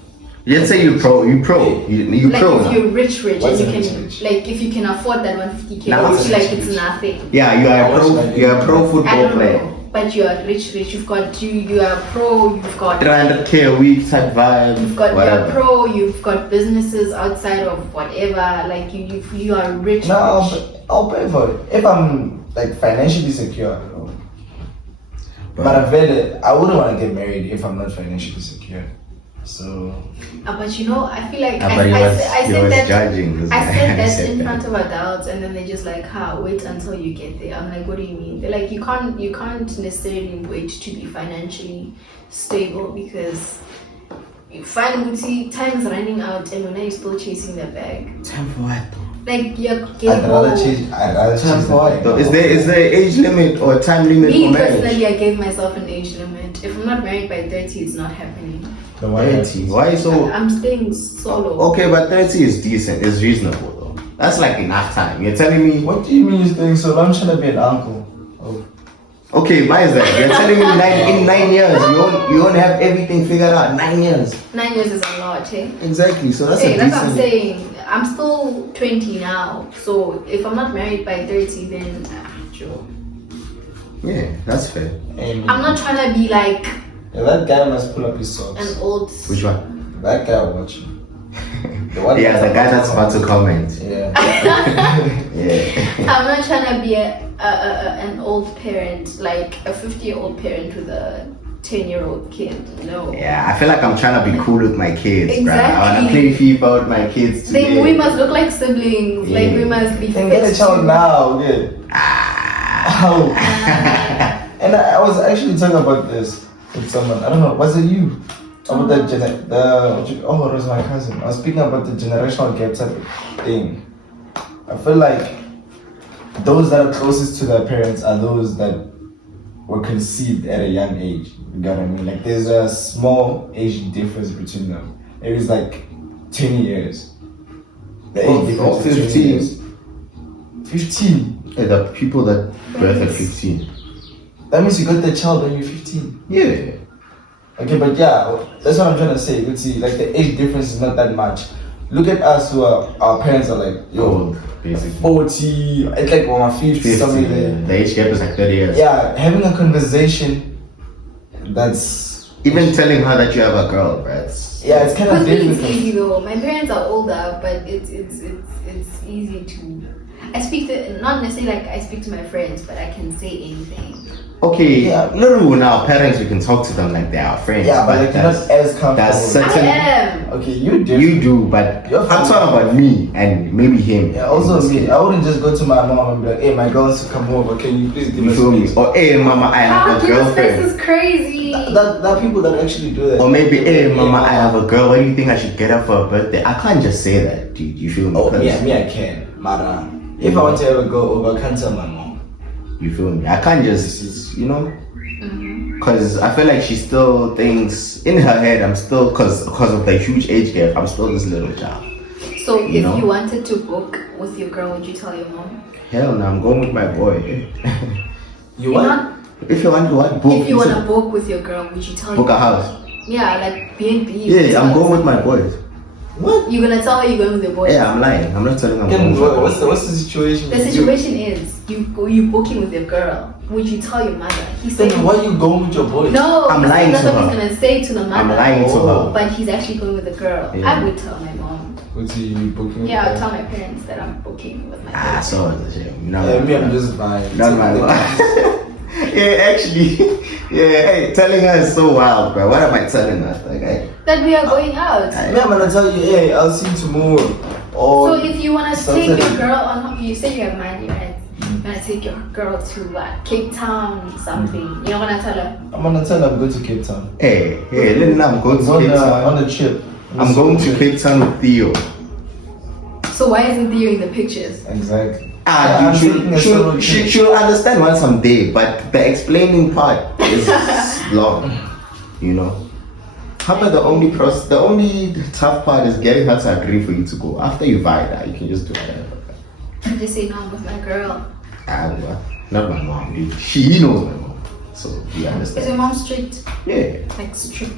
Let's say you pro. You Like pro if now. you're rich, What's and you rich, can rich? like if you can afford that 150K, Now which what's like rich, it's rich? nothing. Yeah, you're a pro I football don't player. know. but you are rich. You've got you are pro. You've got 300k a week type vibe. You've got whatever. you're pro. You've got businesses outside of whatever. Like you are rich. No, rich. I'll pay for it if I'm like financially secure. But I wouldn't want to get married if I'm not financially secure. So. But you know, I feel like But I he said was that. judging. I said that said in that. front of adults, and then they're just like, wait until you get there." I'm like, "What do you mean?" They're like, "You can't necessarily wait to be financially stable because you find time is running out, and when you're still chasing the bag, Time for what? like you're I'd getting rather old." chase Time for what? Though? the Is there an age limit or time limit Me for marriage? personally, I gave myself an age limit. If I'm not married by 30, it's not happening. 30. Why so? I'm staying solo. Okay, but 30 is decent. It's reasonable though. That's like enough time. You're telling me. What do you mean you think so? I'm trying to be an uncle. Oh. Okay, why is that? You're telling me in 9 years you won't have everything figured out. 9 years. 9 years is a lot, eh? Exactly. So that's Okay, a that's what I'm decent. saying. I'm still 20 now, so if I'm not married by 30, then sure. Yeah, that's fair. Amen. I'm not trying to be like Yeah, that guy must pull up his socks. an old. Which one? That guy watching. The one Yeah, the guy that's about to comment. Yeah. Yeah. I'm not trying to be an old parent, like a 50-year-old parent with a 10-year-old kid. No. Yeah, I feel like I'm trying to be cool with my kids, bruh. I wanna Exactly. play FIFA with my kids today. Then we must look like siblings. Yeah. Like we must be. Then get a fit child to- now, yeah. Ow. Ah. And I was actually talking about this with someone. I don't know, was it you? About it was my cousin. I was speaking about the generational gap type of thing. I feel like those that are closest to their parents are those that were conceived at a young age. You got what I mean? Like there's a small age difference between them. It was like 10 years. The age difference is 10 years. 15. Yeah, the people that birth at 15. That means you got the child when you're 15. Yeah. Okay, but yeah, that's what I'm trying to say. You see, like the age difference is not that much. Look at us who are, our parents are like, Old, basically. 40. 40, it's like 50, something there. The age gap is like 30 years. Yeah, having a conversation that's. Even telling her that you have a girl, bruh. It's Yeah, it's kind of With me, it's difficult. easy though. My parents are older, but it's easy to. I speak to not necessarily like I speak to my friends, but I can say anything. okay. Yeah. No, now parents, we can talk to them like they are friends. Yeah, but like you're not as comfortable. that's I certain. am. Okay, you do. You do, but You're I'm talking about me and maybe him. Yeah, also in this me. case. I wouldn't just go to my mom and be like, hey, my girl wants to come over. Can you please give You us feel me? space? Or hey, mama, I have a Give us space girlfriend. is crazy. There are people that actually do that. Or maybe, hey, mama, I have a girl. What do you think I should get her for her birthday? I can't just say that, dude. You feel me? Oh, 'Cause- me, I can. But if I want to ever go over, I can't tell my mom. You feel me? I can't just, you know, Mhm. because I feel like she still thinks in her head I'm still because of the huge age gap. I'm still this little child. So You if know? you wanted to book with your girl, would you tell your mom? Hell no, I'm going with my boy. You You're what? not- If you want to what book, if you you want to said book with your girl, would you tell book your a house. Yeah, like B&B. Yeah, I'm going with my boys. What? You're gonna tell her you're going with your boy. Yeah, I'm lying. I'm not telling her I'm Again, going with my what's boys. the situation? The with you? situation is you booking with your girl. Would you tell your mother? He's Then saying why are you going with your boys? no. I'm he's saying lying that's to what her. he's gonna say to the mother. I'm lying to her. But he's actually going with the girl. Yeah. I would tell my mom. What's he booking? Yeah, I'll with tell my parents that I'm booking with my Ah, boy. so it's a shame. No, Yeah, me, I'm just vibing. not my Yeah, actually, yeah. Hey, telling her is so wild, bro. What am I telling her? Like, hey, That we are going out. Me, I'm gonna tell you, hey, I'll see you tomorrow. Or So if you wanna take your Saturday. girl on, you say you have money, right? You wanna take your girl to Cape Town, something. You're gonna tell her. I'm gonna tell her I'm going to Cape Town. hey, Linda, I'm going to on, Cape Town. on a trip. I'm going to Cape Town with Theo. So why isn't Theo in the pictures? Exactly. Ah, I'm taking a solo trip. she'll understand once I'm there, but the explaining part is long, you know. How about the only tough part is getting her to agree for you to go. After you buy that, you can just do whatever. I just say no, I'm with my girl. Ah, well, not my mom, dude. She knows my mom, so you Is your understand. mom strict? Yeah, Like strict.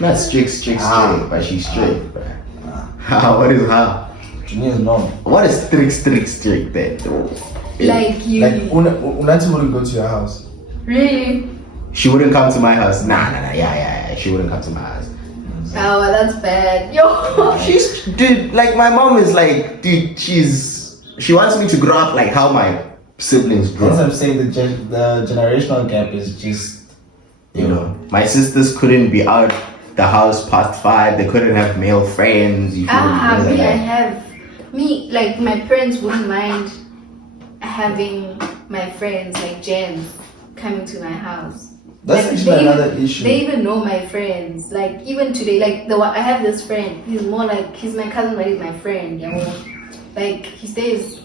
not strict, Ah. but she's strict, bruh. What is her? Junior's mom. What is strict then? Like you. Like, Unati wouldn't go to your house. Really? She wouldn't come to my house. Nah. Yeah. She wouldn't come to my house. Oh, well, that's bad. Yo. Dude, like my mom is like, dude, she wants me to grow up like how my siblings grew As up. I'm saying, the generational gap is just, You know, my sisters couldn't be out the house past 5. They couldn't have male friends. You feel me? Me, I have. Me, like, my parents wouldn't mind having my friends, like Jen, coming to my house. That's Like, actually they another even, issue. They even know my friends. Like, even today, like, I have this friend. He's more like, he's my cousin, but he's my friend, you know? Like, he stays,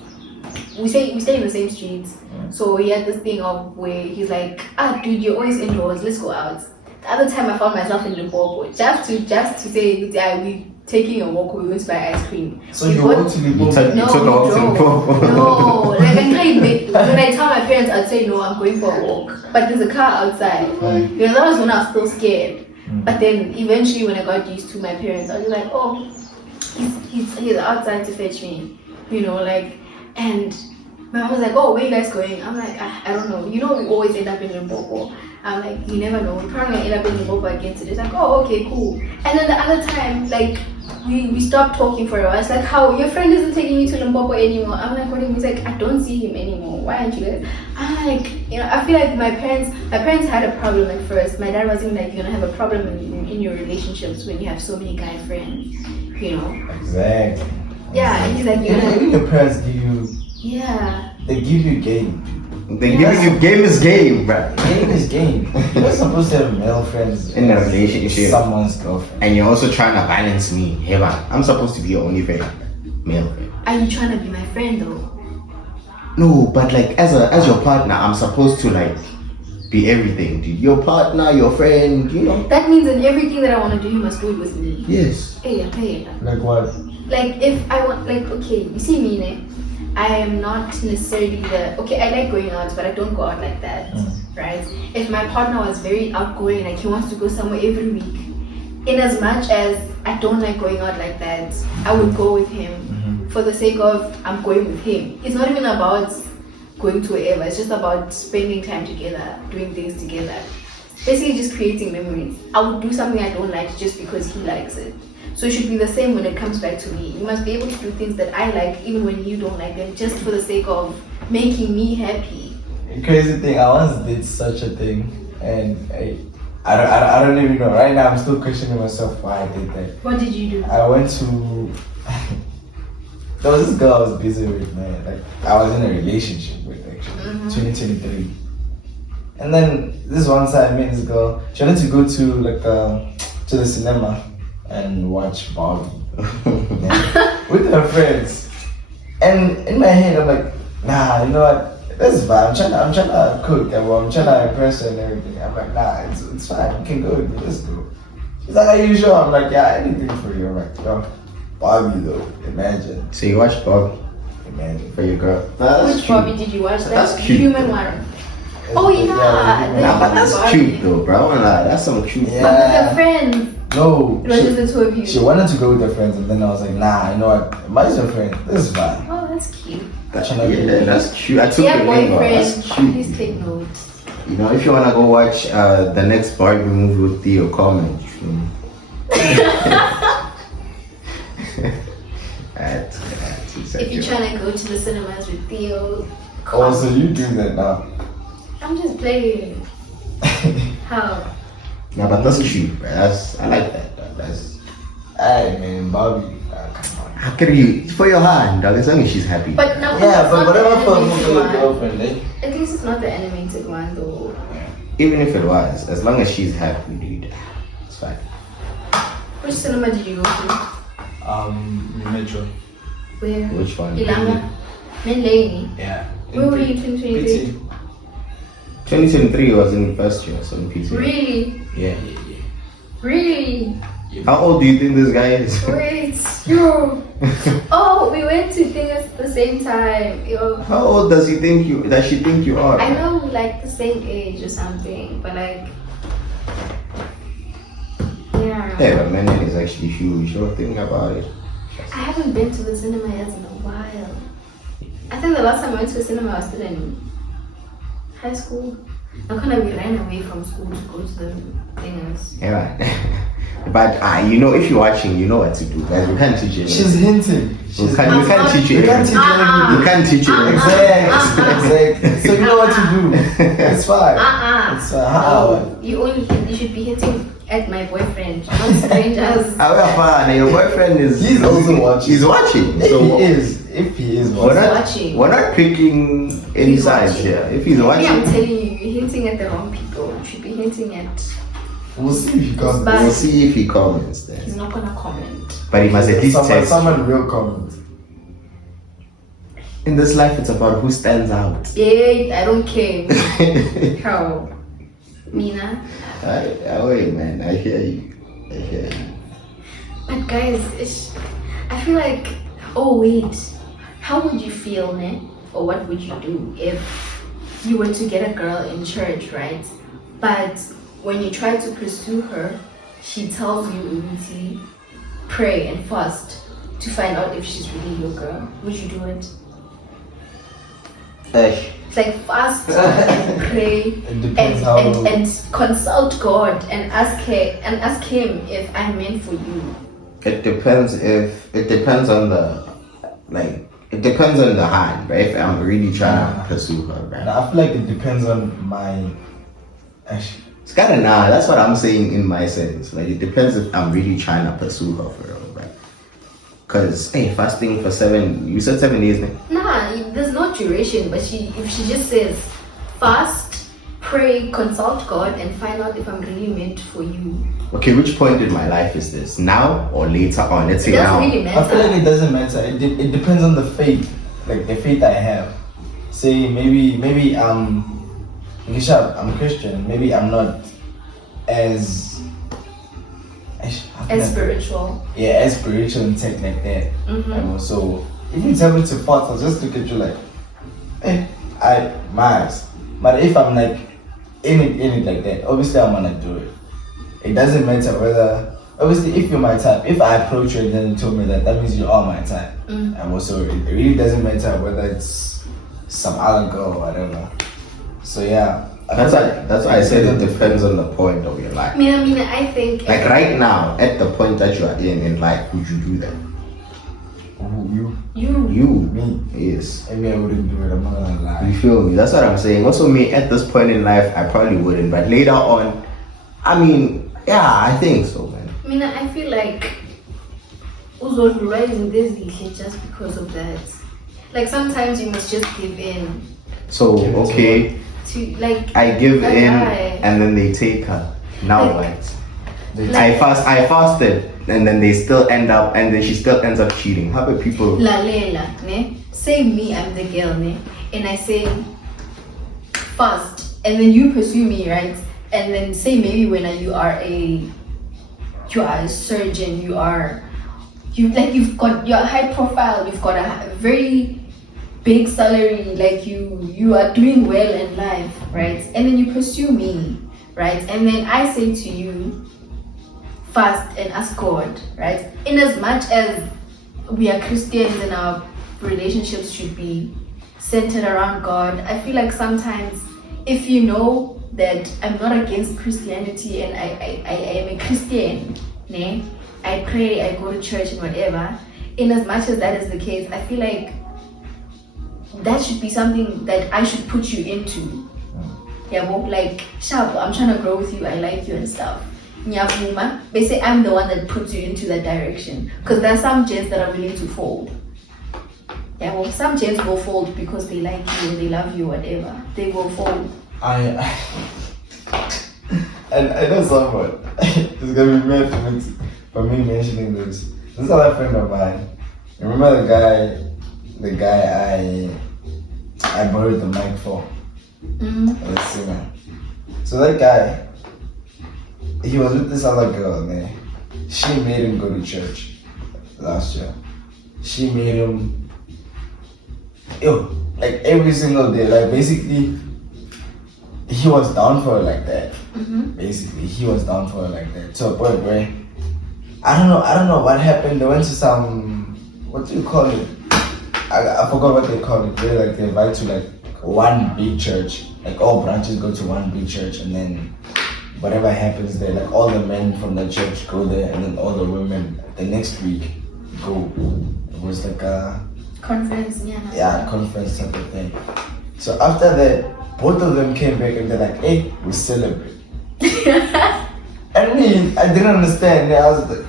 we stay in the same streets. So he had this thing of where he's like, dude, you're always indoors, let's go out. The other time I found myself in Limpopo, just to say, yeah, we taking a walk, we went to buy ice cream. So We you got- want to be both? You took a walk to Limpopo. No, like I can't when I tell my parents, I'd say no, I'm going for a walk. But there's a car outside. You know, that was when I was still scared. But then eventually, when I got used to my parents, I was like, oh, he's outside to fetch me. You know, like, and my mom was like, oh, where you guys going? I'm like, I don't know. You know, we always end up in Limpopo. I'm like, you never know. We're probably gonna end up in Limpopo again today. It's like, oh, okay, cool. And then the other time, like, we stopped talking for a while. It's like, how your friend isn't taking you to Limpopo anymore? I'm like, what do you mean? He's like, I don't see him anymore. Why aren't you guys? I'm like, you know, I feel like my parents had a problem at first. My dad was even like, you're gonna have a problem in your relationships when you have so many guy friends, you know. Exactly. Yeah, and he's like, you're Even gonna, your parents give you, yeah. they give you game. They give you game is game, bro. Game is game. You're not supposed to have male friends In a as relationship. someone's girlfriend. And you're also trying to balance me. Hey man, I'm supposed to be your only friend. Male friend. Are you trying to be my friend though? No, but like as your partner, I'm supposed to like be everything, dude. Your partner, your friend, you know. That means in everything that I want to do, you must do it with me. Yes. Hey. Like what? Like if I want, like, okay, you see me, ne? I am not necessarily I like going out, but I don't go out like that, right? If my partner was very outgoing, like he wants to go somewhere every week, in as much as I don't like going out like that, I would go with him for the sake of I'm going with him. It's not even about going to wherever, it's just about spending time together, doing things together. Basically just creating memories. I would do something I don't like just because he likes it. So it should be the same when it comes back to me. You must be able to do things that I like even when you don't like them, just for the sake of making me happy. Crazy thing, I once did such a thing, and I don't even know. Right now, I'm still questioning myself why I did that. What did you do? I went to. There was this girl I was busy with, man. Like I was in a relationship with actually, 2023. And then this one time, I met this girl. She wanted to go to the cinema and watch Barbie with her friends. And in my head, I'm like, nah, you know what? This is fine. I'm trying to cook. I'm trying to impress her and everything. I'm like, nah, it's fine. You can go with me. Let's go. She's like, are you sure? I'm like, yeah, anything for you. I'm like, yo, Barbie though. Imagine. So you watched Bob Imagine. for your girl. Which Barbie did you watch? That's That cute, human though. one. Oh yeah, Nah, but that's Barbie. cute though, bro. I wanna lie, that's some cute. Yeah. But with her friends, No. it was just the two of you. She wanted to go with her friends, and then I was like, nah, you know what? Mine's your friend. This is fine. Oh, that's cute. Yeah, that's cute. I took Yeah, your name. boyfriend, That's cute. please take note. You know, if you wanna go watch the next Barbie movie with Theo, comment. If you're trying to go to the cinemas with Theo, Oh, so you do that now? I'm just playing. How? Yeah, but that's cute, bro. I like that. That's. Alright, man, Bobby. Come on. How can you for your hand, dog? As long as she's happy. But no, Yeah, it's but not whatever the for animated a one. girlfriend, eh? At least it's not the animated one though. Even if it was, as long as she's happy, dude, it's fine. Which cinema did you go to? Metro. Where? Which one? Ilanga. Lady. Yeah. Where were you 2023? 2023 was in first year, so in PT. Really? Yeah. Really? How old do you think this guy is? Wait, yo. Oh, we went to things at the same time. Yo. How old does she think you are? I know we like the same age or something, but like, yeah. Hey, but Menon is actually huge. Don't think about it. I haven't been to the cinema yet in a while. I think the last time I went to a cinema I was still in high school. I kind of we ran away from school to go to the things. Yeah. But you know, if you're watching, you know what to do, guys. We can't teach you. She's hinting. We can't teach you. We can't teach you anything. We can't teach you. Exactly. So you know what to do. It's fine. It's fine. How? You should be hitting at my boyfriend, not strangers. However, your boyfriend is. He's also watching. He's watching. If So if he is watching. we're not picking any sides here. If he's watching, I'm telling you, you're hinting at the wrong people. You should be hinting at. We'll see if he comes. Bye. we'll see if he comments He's then. not gonna comment. But he must at least text. Someone will comment. In this life, it's about who stands out. Yeah, I don't care. How? Mina. Wait, man. I hear you. But guys, I feel like. Oh wait, how would you feel, ne? Or what would you do if you were to get a girl in church, right? But when you try to pursue her, she tells you immediately pray and fast to find out if she's really your girl. Would you do it? It's like fast and pray It depends how. and consult God and ask him if I'm meant for you. It depends on the hand, right? If I'm really trying to pursue her, right? I feel like it depends on my. It's kinda that's what I'm saying in my sense. Like it depends if I'm really trying to pursue her for real, right? Cause fasting for 7 you said 7 days, man. Nah, there's no duration, but if she just says fast, pray, consult God and find out if I'm really meant for you. Okay, which point in my life is this? Now or later on? Let's say It doesn't now. really matter. I feel like it doesn't matter. It depends on the faith, like the faith I have. Say maybe I'm Christian. Maybe I'm not as spiritual. Yeah, as spiritual and tech like that. Mm-hmm. So if you tell me to fast, I'll just look at you like, I might. But if I'm like in it like that, obviously I'm gonna do it. It doesn't matter whether, obviously, if you're my type, if I approach you and then you told me that means you are my type. And also, it really doesn't matter whether it's some other girl or whatever. So yeah. That's why I said it depends on the point of your life. I think Like right now, at the point that you are in life, would you do that? You. Me. Yes. I mean, I wouldn't do it. I'm not gonna lie. You feel me? That's what I'm saying. Also, me at this point in life, I probably wouldn't. But later on, I mean, yeah, I think so, man. I feel like rising this just because of that. Like sometimes you must just give in. So okay, to like I give a in, guy. and then they take her. Now Like- what? I fasted, and then they still end up, and then she still ends up cheating. How about people? Lalela, ne? Say me, I'm the girl, ne? And I say fast, and then you pursue me, right? And then say maybe when you are a surgeon, you're high profile, you've got a very big salary, like you are doing well in life, right? And then you pursue me, right? And then I say to you, fast and ask God, right? In as much as we are Christians and our relationships should be centered around God, I feel like sometimes if you know that I'm not against Christianity and I am a Christian, ne? I pray, I go to church and whatever, in as much as that is the case, I feel like that should be something that I should put you into. Yeah, well, like, sharp, I'm trying to grow with you, I like you and stuff. Nyavuma, they say I'm the one that puts you into that direction. Because there are some gents that are willing to fold. Yeah, well, some gents will fold because they like you or they love you, whatever. They will fold. And I know someone. It's gonna be weird for me mentioning this. This other friend of mine. You remember the guy I borrowed the mic for? The singer. So that guy, he was with this other girl, man. She made him go to church last year. She made him, like every single day. Like basically, he was down for it like that. Basically, he was down for it like that. To a point where I don't know what happened. They went to some, what do you call it? I forgot what they call it. They invite to like one big church. Like all branches go to one big church, and then whatever happens there, like all the men from the church go there, and then all the women the next week go. It was like a Conference, conference type of thing. So after that, both of them came back and they're like, "Hey, we celebrate." And me, I didn't understand. I was like,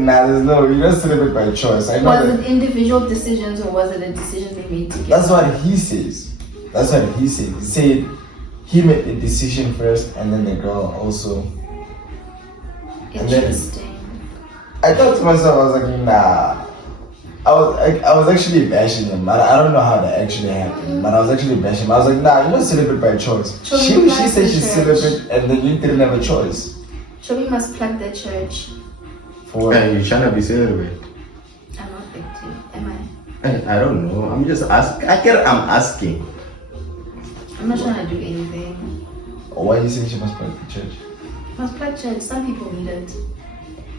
"Nah, there's no. You don't celebrate by choice." I know Was that- it individual decisions or was it a decision they made together? That's what he says. That's what he said. He said he made the decision first, and then the girl also. And then Interesting. I thought to myself, I was like, nah. I was actually bashing him. I don't know how that actually happened, but I was actually bashing him. I was like, nah, you don't celebrate by choice. So She you said like she the church. celebrated, and then you didn't have a choice. So we must plug the church. For Hey, you trying to be celebrated? I'm not victim, am I? I don't know. I'm just asking. I'm asking. I'm not trying to do anything. why you saying she must plug the church? Must plug church. Some people need it.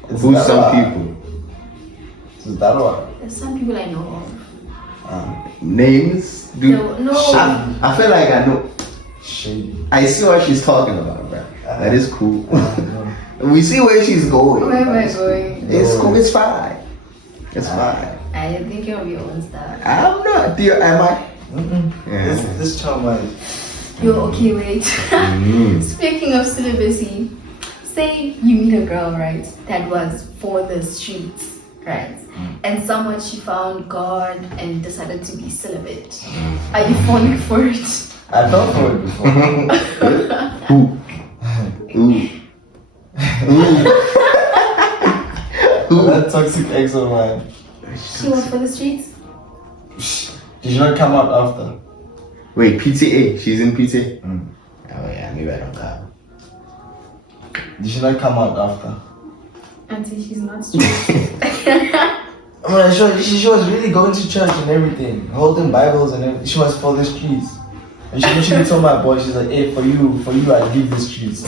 It's Who's that some one. people? It's that one. There's some people I know of. Names? Dude. No. I feel like I know. Shady. I see what she's talking about, bro. That is cool. No. We see where she's going. Where am I going? It's cool. It's fine. It's fine. I think of your own stuff. I'm not. Dear, am I? Yeah. This trauma is. You're okay, wait. Mm. Speaking of celibacy, say you meet a girl, right, that was for the streets, right? And somewhat she found God and decided to be celibate. Are you falling for it? I fell for it before. That toxic ex of mine. She was for the streets? Did you not come out after? Wait, PTA. She's in PTA. Mm. Oh yeah, maybe I don't got. Did she not come out after? Until she's not straight. I mean, she was really going to church and everything, holding Bibles and everything. She was for the streets. And she literally told my boy, she's like, hey, for you, I give the streets.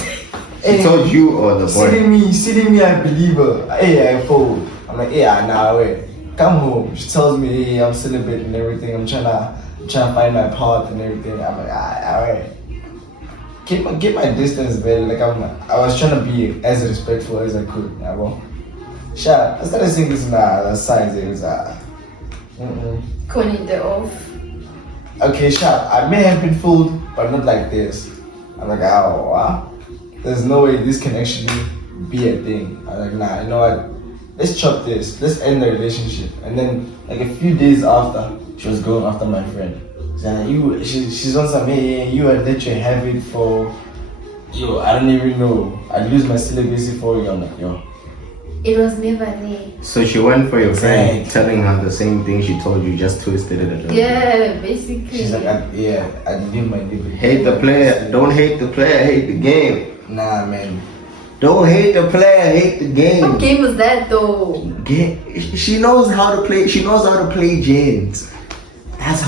She told you or the boy? Sitting me, I believe her. Hey, I fold. I'm like, yeah, nah, wait. Come home. She tells me, hey, I'm celebrating and everything. I'm trying to find my path and everything. I'm like, alright. Keep my distance, man. Like I was trying to be as respectful as I could. Yeah, bro. Shut up. I started singing this in the signs. It was Connie the off. Okay, shut up. I may have been fooled, but not like this. I'm like, oh wow. There's no way this can actually be a thing. I'm like, nah, you know what? Let's chop this. Let's end the relationship. And then like a few days after, she was going after my friend. She's on some, hey, you had let you have it for, yo, I don't even know. I'd lose my celibacy for you. I'm like, yo. It was never there. So she went for your friend, Exactly. telling her the same thing she told you, just twisted it a little. Yeah, basically. She's like, I live my liberty. Hate the player. Don't hate the player. Hate the game. Nah, man. Don't hate the player. Hate the game. What game was that though? She knows how to play. She knows how to play games. That's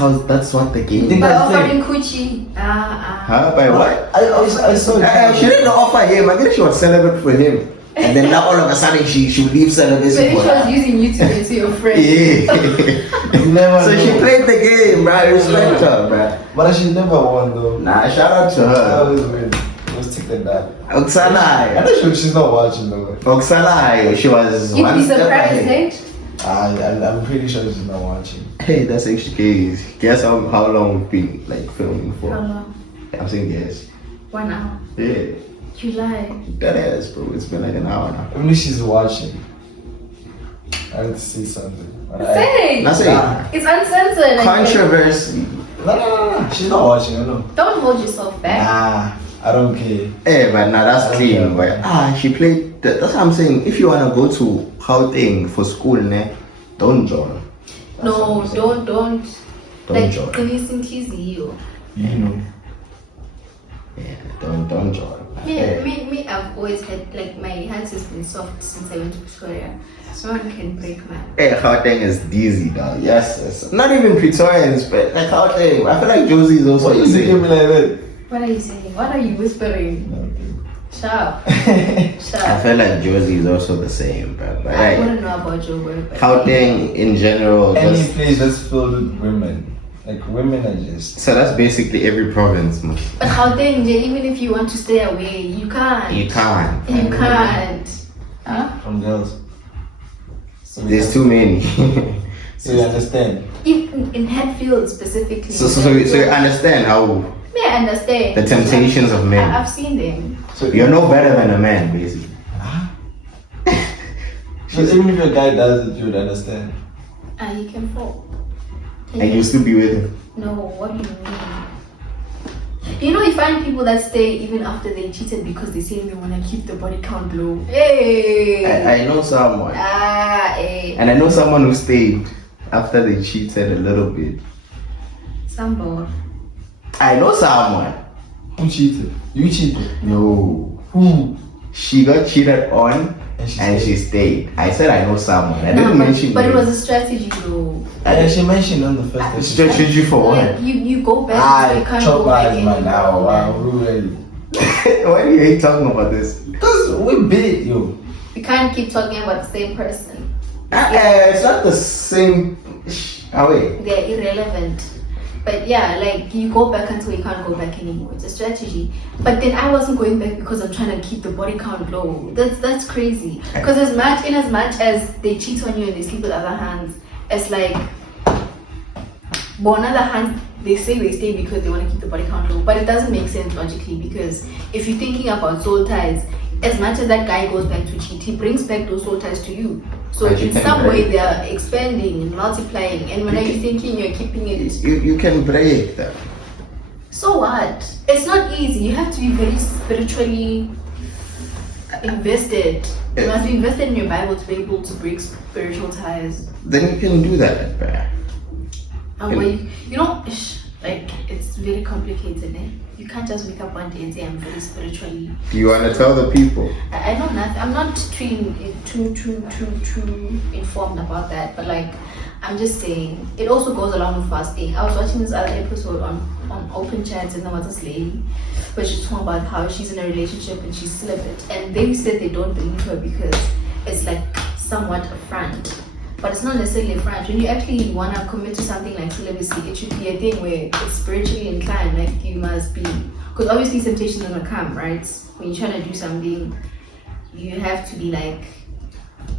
what the game. Think By that's offering coochie. Huh? By what? I saw it. She didn't offer him. I guess she was celibate for him. And then now all of a sudden she would leave celibacy Maybe for she was her. using you to get to your friend. Yeah. You never So know. she played the game, right? Respect her, bruh. But she never won though. Nah, shout out to I her. always win. Let's take that back. I Oksana. know she's not watching though. Oksana, she was You'd one be step surprised, ahead. eh? I'm pretty sure she's not watching. Hey, that's actually crazy. Guess how long we've been like filming for? How long? I'm saying yes. 1 hour. Yeah, You lie. that is, bro. It's been like an hour now. Even if she's watching, I need to see something. But Say! That's it. It's uncensored. Like, Controversy. No. She's not watching. I know. don't hold yourself back. Nah, I don't care. Hey, but now that's Okay. clean. But she played. That's what I'm saying. If you wanna go to Gauteng for school, ne, don't join. No, don't. Don't Like, join. can you think he's you? You know. Yeah, don't join. Me, I've always had, like, my heart has been soft since I went to Pretoria. So one can break, man. Hey, Gauteng is dizzy, dog. Yes. Not even Pretorians, but like Gauteng. I feel like Josie is also Why the you looking at same. me like that? What are you saying? What are you whispering? Shut up. Shut I up. feel like Josie is also the same, bro. But I like, wouldn't know about your work. But Gauteng in general, Any just place that's filled with women, Like women are just. So that's basically every province, man. But how then, even if you want to stay away, you can't. You can't. You can't. Huh? From girls. So There's too many. So you understand? In Hatfield specifically. So you understand how Yeah, I understand. the temptations of men. I've seen them. So You're no better than a man, basically. So even if a guy does it, you would understand. And he can fall. And you'll still be with him. No, what do you mean? You know, you find people that stay even after they cheated because they say they want to keep the body count low. Hey! I know someone. Hey. And I know someone who stayed after they cheated a little bit. Somebody. I know someone. Who cheated? You cheated. No. Who? She got cheated on and she stayed. I said I know someone. I didn't mention but it names. was a strategy though. And she mentioned on the first episode. Strategy for what? Like, you go back, you can't chop go back eyes, man. Now, anymore. wow, really? Why do you hate talking about this? Because we bit yo. You can't keep talking about the same person. It's not the same. Oh wait. They're irrelevant. But yeah, like you go back until you can't go back anymore. It's a strategy. But then I wasn't going back because I'm trying to keep the body count low. That's crazy. Because as much as they cheat on you and they sleep with other hands, it's like, but on other hand, they say they stay because they want to keep the body count low. But it doesn't make sense logically because if you're thinking about soul ties, as much as that guy goes back to cheat, he brings back those soul ties to you. So But you in can some break. way they are expanding and multiplying. And when are you thinking you're keeping it? You can break that. So what? It's not easy. You have to be very spiritually invested. You must be invested in your Bible to be able to break spiritual ties. Then you can do that, bruh. And when you know, like it's very complicated. Eh? You can't just wake up one day and say I'm very spiritually. Do you want to tell the people? I know nothing. I'm not too informed about that. But like, I'm just saying, it also goes along with fasting. I was watching this other episode on Open Chats, and there was this lady, where she's talking about how she's in a relationship and she's celibate, and they said they don't believe her because it's like somewhat a front. But it's not necessarily a front. When you actually want to commit to something like celibacy, it should be a thing where it's spiritually inclined. Like you must be, because obviously temptation is gonna come, right? When you're trying to do something, you have to be like.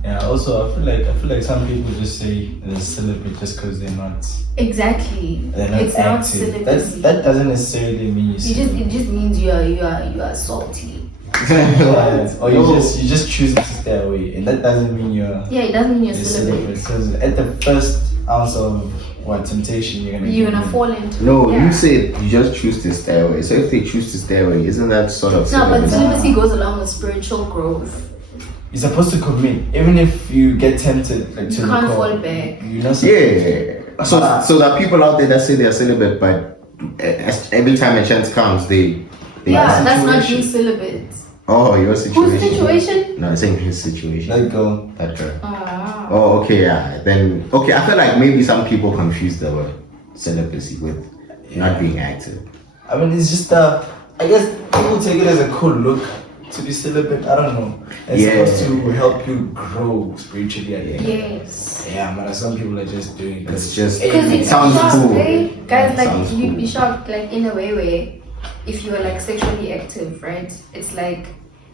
Yeah. Also, I feel like some people just say they're celibate just because they're not. Exactly. They're not It's not active. celibacy. That doesn't necessarily mean It just means you are salty. Or you just choose to stay away, and that doesn't mean you're. Yeah, it doesn't mean you're celibate. celibate. Because at the first ounce of temptation, you're gonna fall into. No, yeah. you said you just choose to stay away. So if they choose to stay away, isn't that sort of No, but celibacy? celibacy goes along with spiritual growth. You're supposed to commit, even if you get tempted, like You to can't the core. fall back. You're not. Yeah. So there are people out there that say they're celibate, but every time a chance comes, they Yeah, that's not situation. being celibate. Oh, your situation. Whose situation? No, I'm saying his situation. Let go. That girl. Ah. Oh, okay, yeah. Then, okay, I feel like maybe some people confuse the word celibacy with not being active. I mean, it's just I guess people take it as a cool look to be celibate. I don't know. It's supposed to help you grow spiritually. I guess. Yes. Yeah, man. Some people are just doing it It's just Because it it's sounds shocked, cool. right? Guys, like Sounds you'd cool. be shocked, like in a way where if you are like sexually active, right? It's like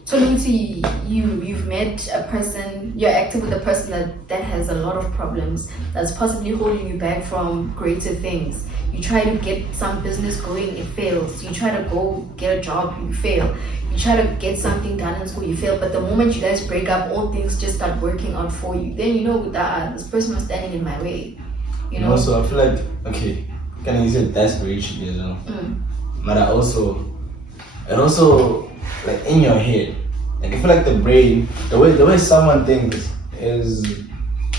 so you've met a person, you're active with a person that has a lot of problems, that's possibly holding you back from greater things. You try to get some business going, it fails. You try to go get a job, you fail. You try to get something done in school, you fail. But the moment you guys break up, all things just start working out for you. Then you know that this person was standing in my way. You know. Also, I feel like kind of you said that's spiritually as well. But it also like in your head, like I feel like the brain, the way someone thinks is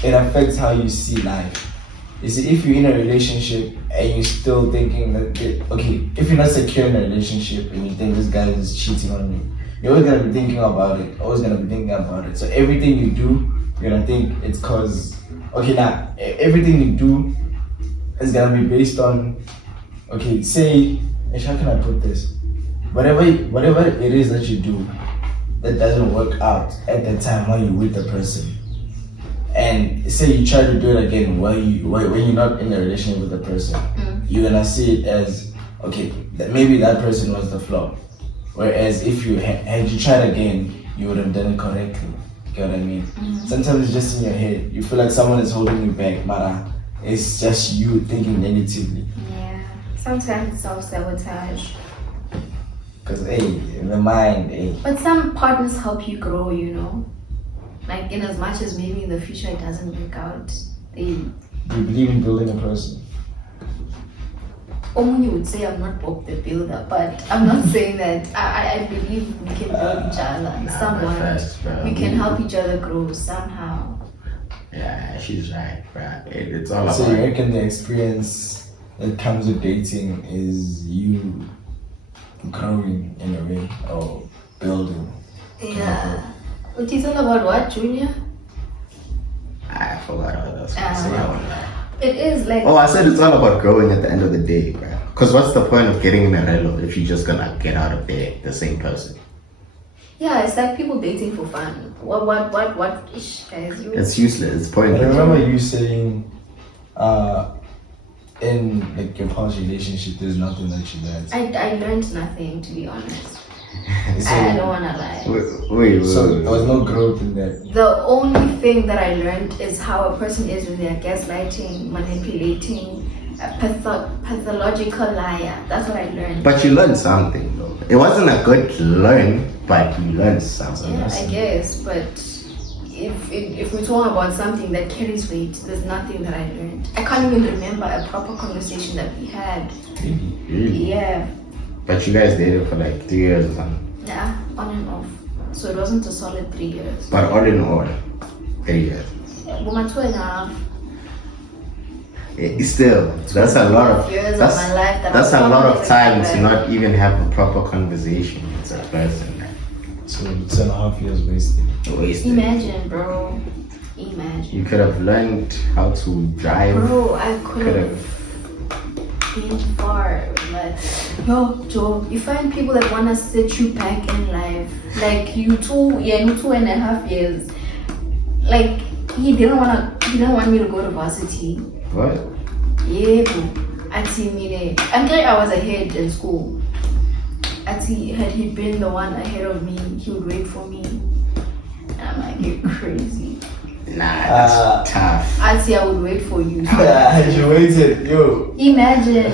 it affects how you see life. You see, if you're in a relationship and you're still thinking that if you're not secure in a relationship and you think this guy is cheating on you, you're always gonna be thinking about it. So everything you do, you're gonna think it's cause everything you do is gonna be based on say, how can I put this? Whatever it is that you do that doesn't work out at the time when you're with the person, and say you try to do it again when you're not in a relationship with the person, you're gonna see it as okay. Maybe that person was the flaw. Whereas if you had you tried again, you would have done it correctly. You get what I mean? Sometimes it's just in your head. You feel like someone is holding you back, Mara. It's just you thinking negatively. Yeah. Sometimes it's self-sabotage. Cause hey, in the mind, hey. But some partners help you grow, you know. Like in as much as maybe in the future it doesn't work out, they. Do you believe in building a person? Omunye would say I'm not Bob the builder, but I'm not saying that. I believe we can build each other. Someone we can help each other grow somehow. Yeah, she's right, right. It's all So about. you reckon the experience that comes with dating is you growing in a way or building? Yeah. But it's all about what, Junior? I forgot what I was going to say. It is like. Oh, I said it's all about growing at the end of the day, bro. Because what's the point of getting in a relo if you're just gonna get out of there the same person? Yeah, it's like people dating for fun. What ish, guys? It's useless. It's I pointless. remember you saying, in like your past relationship, there's nothing that you learned. I learned nothing, to be honest. So, I don't wanna lie. Wait. so there was no growth in that. The only thing that I learned is how a person is when they're gaslighting, manipulating, a pathological liar. That's what I learned. But you learned something, though. It wasn't a good learn, but you learned something. Yeah, I guess, but if we're talking about something that carries weight, there's nothing that I learned. I can't even remember a proper conversation that we had. Really? Yeah. But you guys dated for like 3 years or something. Yeah, on and off. So it wasn't a solid 3 years. But all in all, 3 years. Woman 2.5 Still, that's a lot of years of that's, my life that that's I a lot was of time to living. not even have a proper conversation with a person. So 2.5 years wasted. Wasted. Imagine, bro. Imagine. You could have learned how to drive. Bro, I could have been far, but yo, Joe, you find people that wanna set you back in life. Like you 2.5 years. Like he didn't want me to go to varsity. What? Yeah, I'm glad I was ahead in school. Had he been the one ahead of me, he would wait for me. And I'm like, you're crazy. Nah, that's tough. I would wait for you. Yeah, you waited, yo. Imagine.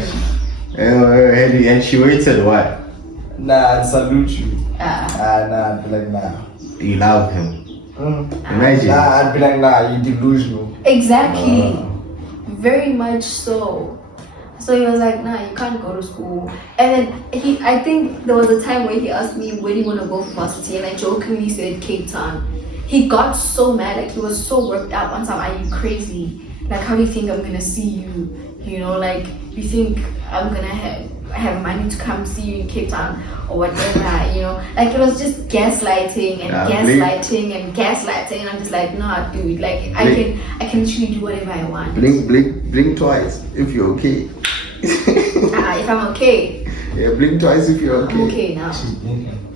And she waited what? Nah, I'd salute you. Ah. Nah, I'd be like, nah. You love him. Imagine. Nah, I'd be like, nah, you delusional. Exactly. Very much so. So he was like, nah, you can't go to school. And then I think there was a time where he asked me, where do you want to go for varsity? And I jokingly said Cape Town. He got so mad, like he was so worked up on time. Are you crazy? Like, how do you think I'm gonna see you? You know, like, you think I'm gonna have money to come see you in Cape Town or whatever, you know? Like, it was just gaslighting and gaslighting. And I'm just like, nah, dude, like, I can literally do whatever I want. Blink twice if you're okay. If I'm okay. Yeah, blink twice if you're okay. I'm okay now.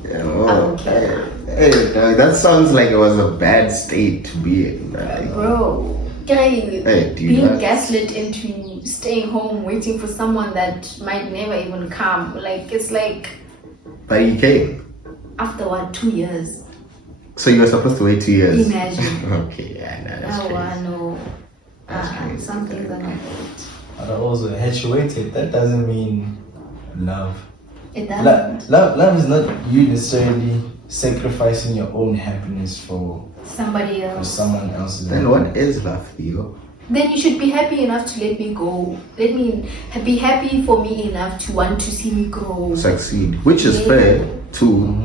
Yeah, I'm okay now. Hey, that sounds like it was a bad state to be in. Bro, can I being gaslit into staying home waiting for someone that might never even come? Like, it's like. But he came. After what, 2 years? So you were supposed to wait 2 years? Imagine. Okay, yeah, no, that's crazy. I know. That's crazy. Some things are not right. But also, had you waited, that doesn't mean love. It doesn't. Love is not you necessarily sacrificing your own happiness for somebody else. For someone else's. Then what is love, Theo? Then you should be happy enough to let me go. Let me be happy for me enough to want to see me grow. Succeed. Which is fair too.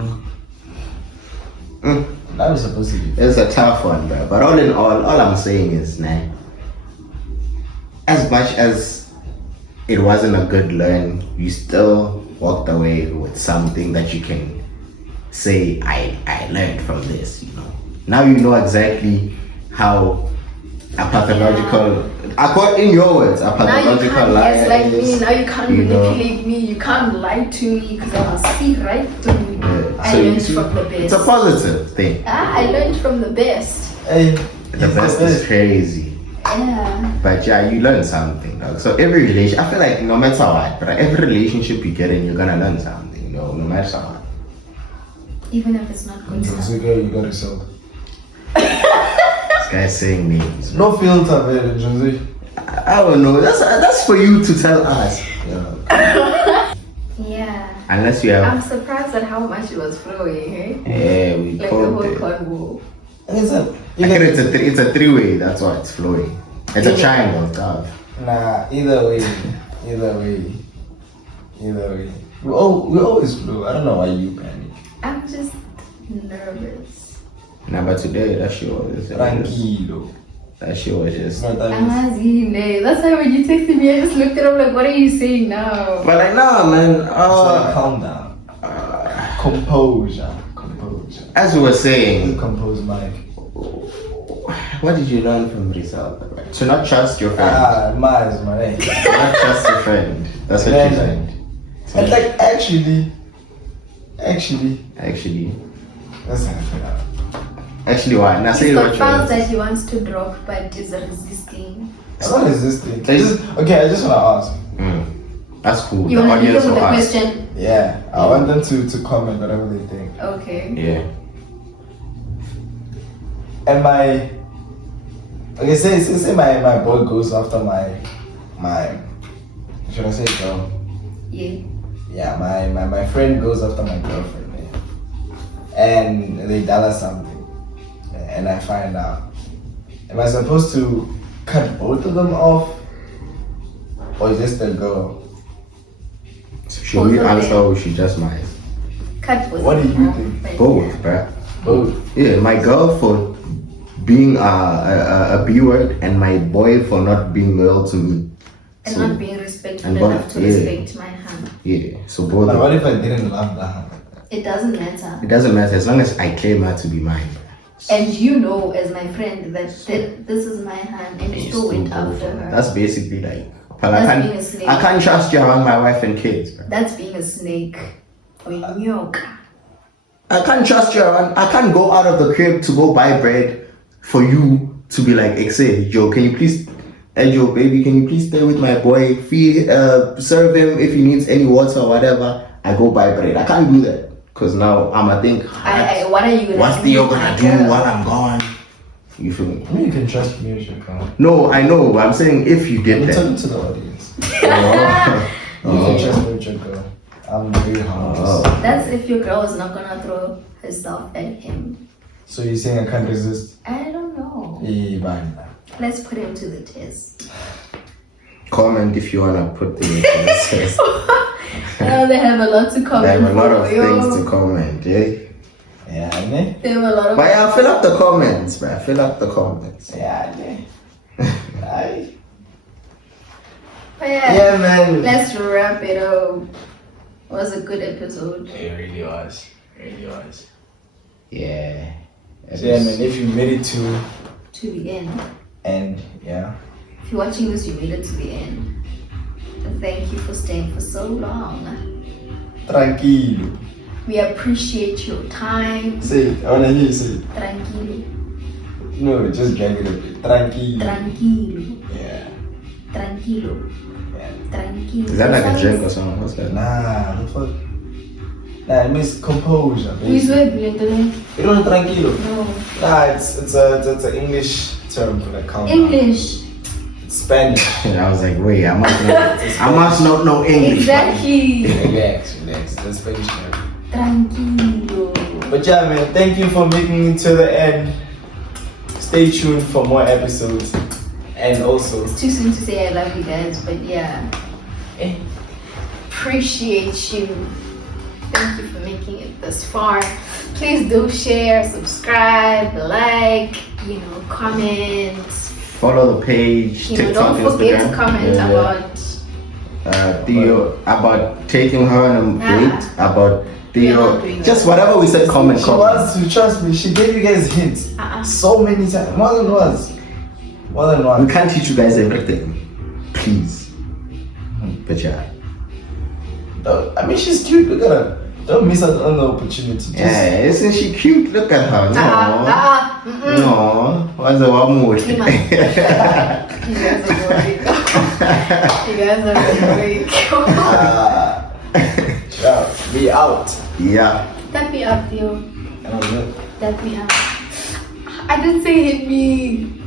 That was supposed to be. It's a tough one, bro. But all in all I'm saying is, nah. As much as it wasn't a good learn, you still walked away with something that you can say, I learned from this, you know. Now you know exactly how a pathological, in your words, a pathological liar is. Like me, now you can't manipulate me, you can't lie to me because I will see right through you. Yeah. I learned from the best. It's a positive thing. I learned from the best. Hey, The best is crazy. Yeah. But yeah, you learn something, dog. So every relation, I feel like no matter what, but every relationship you get in, you're gonna learn something, no matter what. Even if it's not good stuff. You got yourself. This guy's saying names. No filter, man, Jose. I don't know. That's for you to tell us. Yeah. Yeah. Unless you have. I'm surprised at how much it was flowing, eh? Yeah, we Like the called whole it. convo. It's a three-way. That's why it's flowing. It's a triangle, dog. Nah, either way. We always flow. I don't know why you panic. I'm just nervous. Nah, but today that shit was Tranquilo. That shit was just. Amazine. That's why when you texted me, I just looked at him like, what are you saying now? But like, nah, man. So calm down. Composure. As we were saying, Compose Mike. what did you learn from Rizal? To not trust your friend. Mars, man. To not trust your friend. That's what you learned. And like, actually. Let's have it out. Actually, why? Now say He's what got you files learned. that he wants to drop, but is resisting. It's not resisting. I just want to ask. That's cool. You The want to audience give him will the ask. question? Yeah, I want them to comment whatever they think. Okay. Yeah. And say my boy goes after my should I say girl? Yeah. Yeah, my friend goes after my girlfriend, man. And they tell us something, and I find out. Am I supposed to cut both of them off, or just the girl? Should we answer or should just mine? Cut both. What do you think? But Both, yeah. bruh. Both. Yeah, my girl for being a B word and my boy for not being loyal to me. And So- not being respectful and enough both, to yeah. respect my hand. Yeah, so both. But what if I didn't love that? It doesn't matter. It doesn't matter as long as I claim her to be mine. And you know, as my friend, that this is my hand, and you still went after her. That's basically like. That's being a snake. I can't trust you around my wife and kids, bro. That's being a snake. Or nyoka. I can't trust you around. I can't go out of the crib to go buy bread for you to be like, say, Joe, can you please, Joe, baby, can you please stay with my boy? Feed, serve him if he needs any water or whatever. I go buy bread. I can't do that because now I'm a think. What are you gonna What's do Theo with gonna my do girl? while I'm gone? You feel me? I mean, you can trust me with your car. No, I know. I'm saying if you get I'm there. talking to the audience. You Oh. can trust me with your girl. I'm very humble. That's if your girl is not gonna throw herself at him. So you're saying I can't resist? I don't know. Yeah, fine. Let's put him to the test. Comment if you wanna put the test. Now they have a lot to comment. There are a lot of for, yo. things to comment, yeah. Yeah, ne? They have a lot of. But yeah, fill up the comments, man. Fill up the comments. Yeah, ne? Aye. But yeah, Yeah, man. let's wrap it up. It was a good episode. It really was. Yeah. So yeah, man, if you made it to To the end. end, yeah. If you're watching this, you made it to the end. And thank you for staying for so long. Tranquilo. We appreciate your time. Say it. I wanna hear you say it. Tranquilo. No, just drag it a bit. Tranquilo. Tranquilo. Yeah. Tranquilo. Yeah. Tranquilo. Is that like a drink or something? What's that? Nah, the fuck? Nah, it means composure, Who's baby. with me? You don't know tranquilo? No. Nah, it's an English term for like calm down. English. It's Spanish. And I was like, wait, I must not know English. Exactly. Relax. That's Spanish term. Tranquilo. But yeah, man, thank you for making it to the end. Stay tuned for more episodes. And also, It's too soon to say I love you guys, but yeah. Appreciate you. Thank you for making it this far. Please do share, subscribe, like, comment. Follow the page, TikTok, Don't forget Instagram. to comment about Theo, about taking her on a Yeah. date, about We're not Theo, doing just that. whatever we said, comment. she wants to trust me. She gave you guys hints so many times. More than once. We can't teach you guys everything, please. But yeah. I mean, she's cute. Look at her. Don't miss out on the opportunity. Just Yeah, isn't she cute? Look at her. No. mm-mm. No. What's the one mood? You guys are boring. You guys are boring. We out. Yeah. That me up, Theo. That was it. That me up. I didn't say hit me.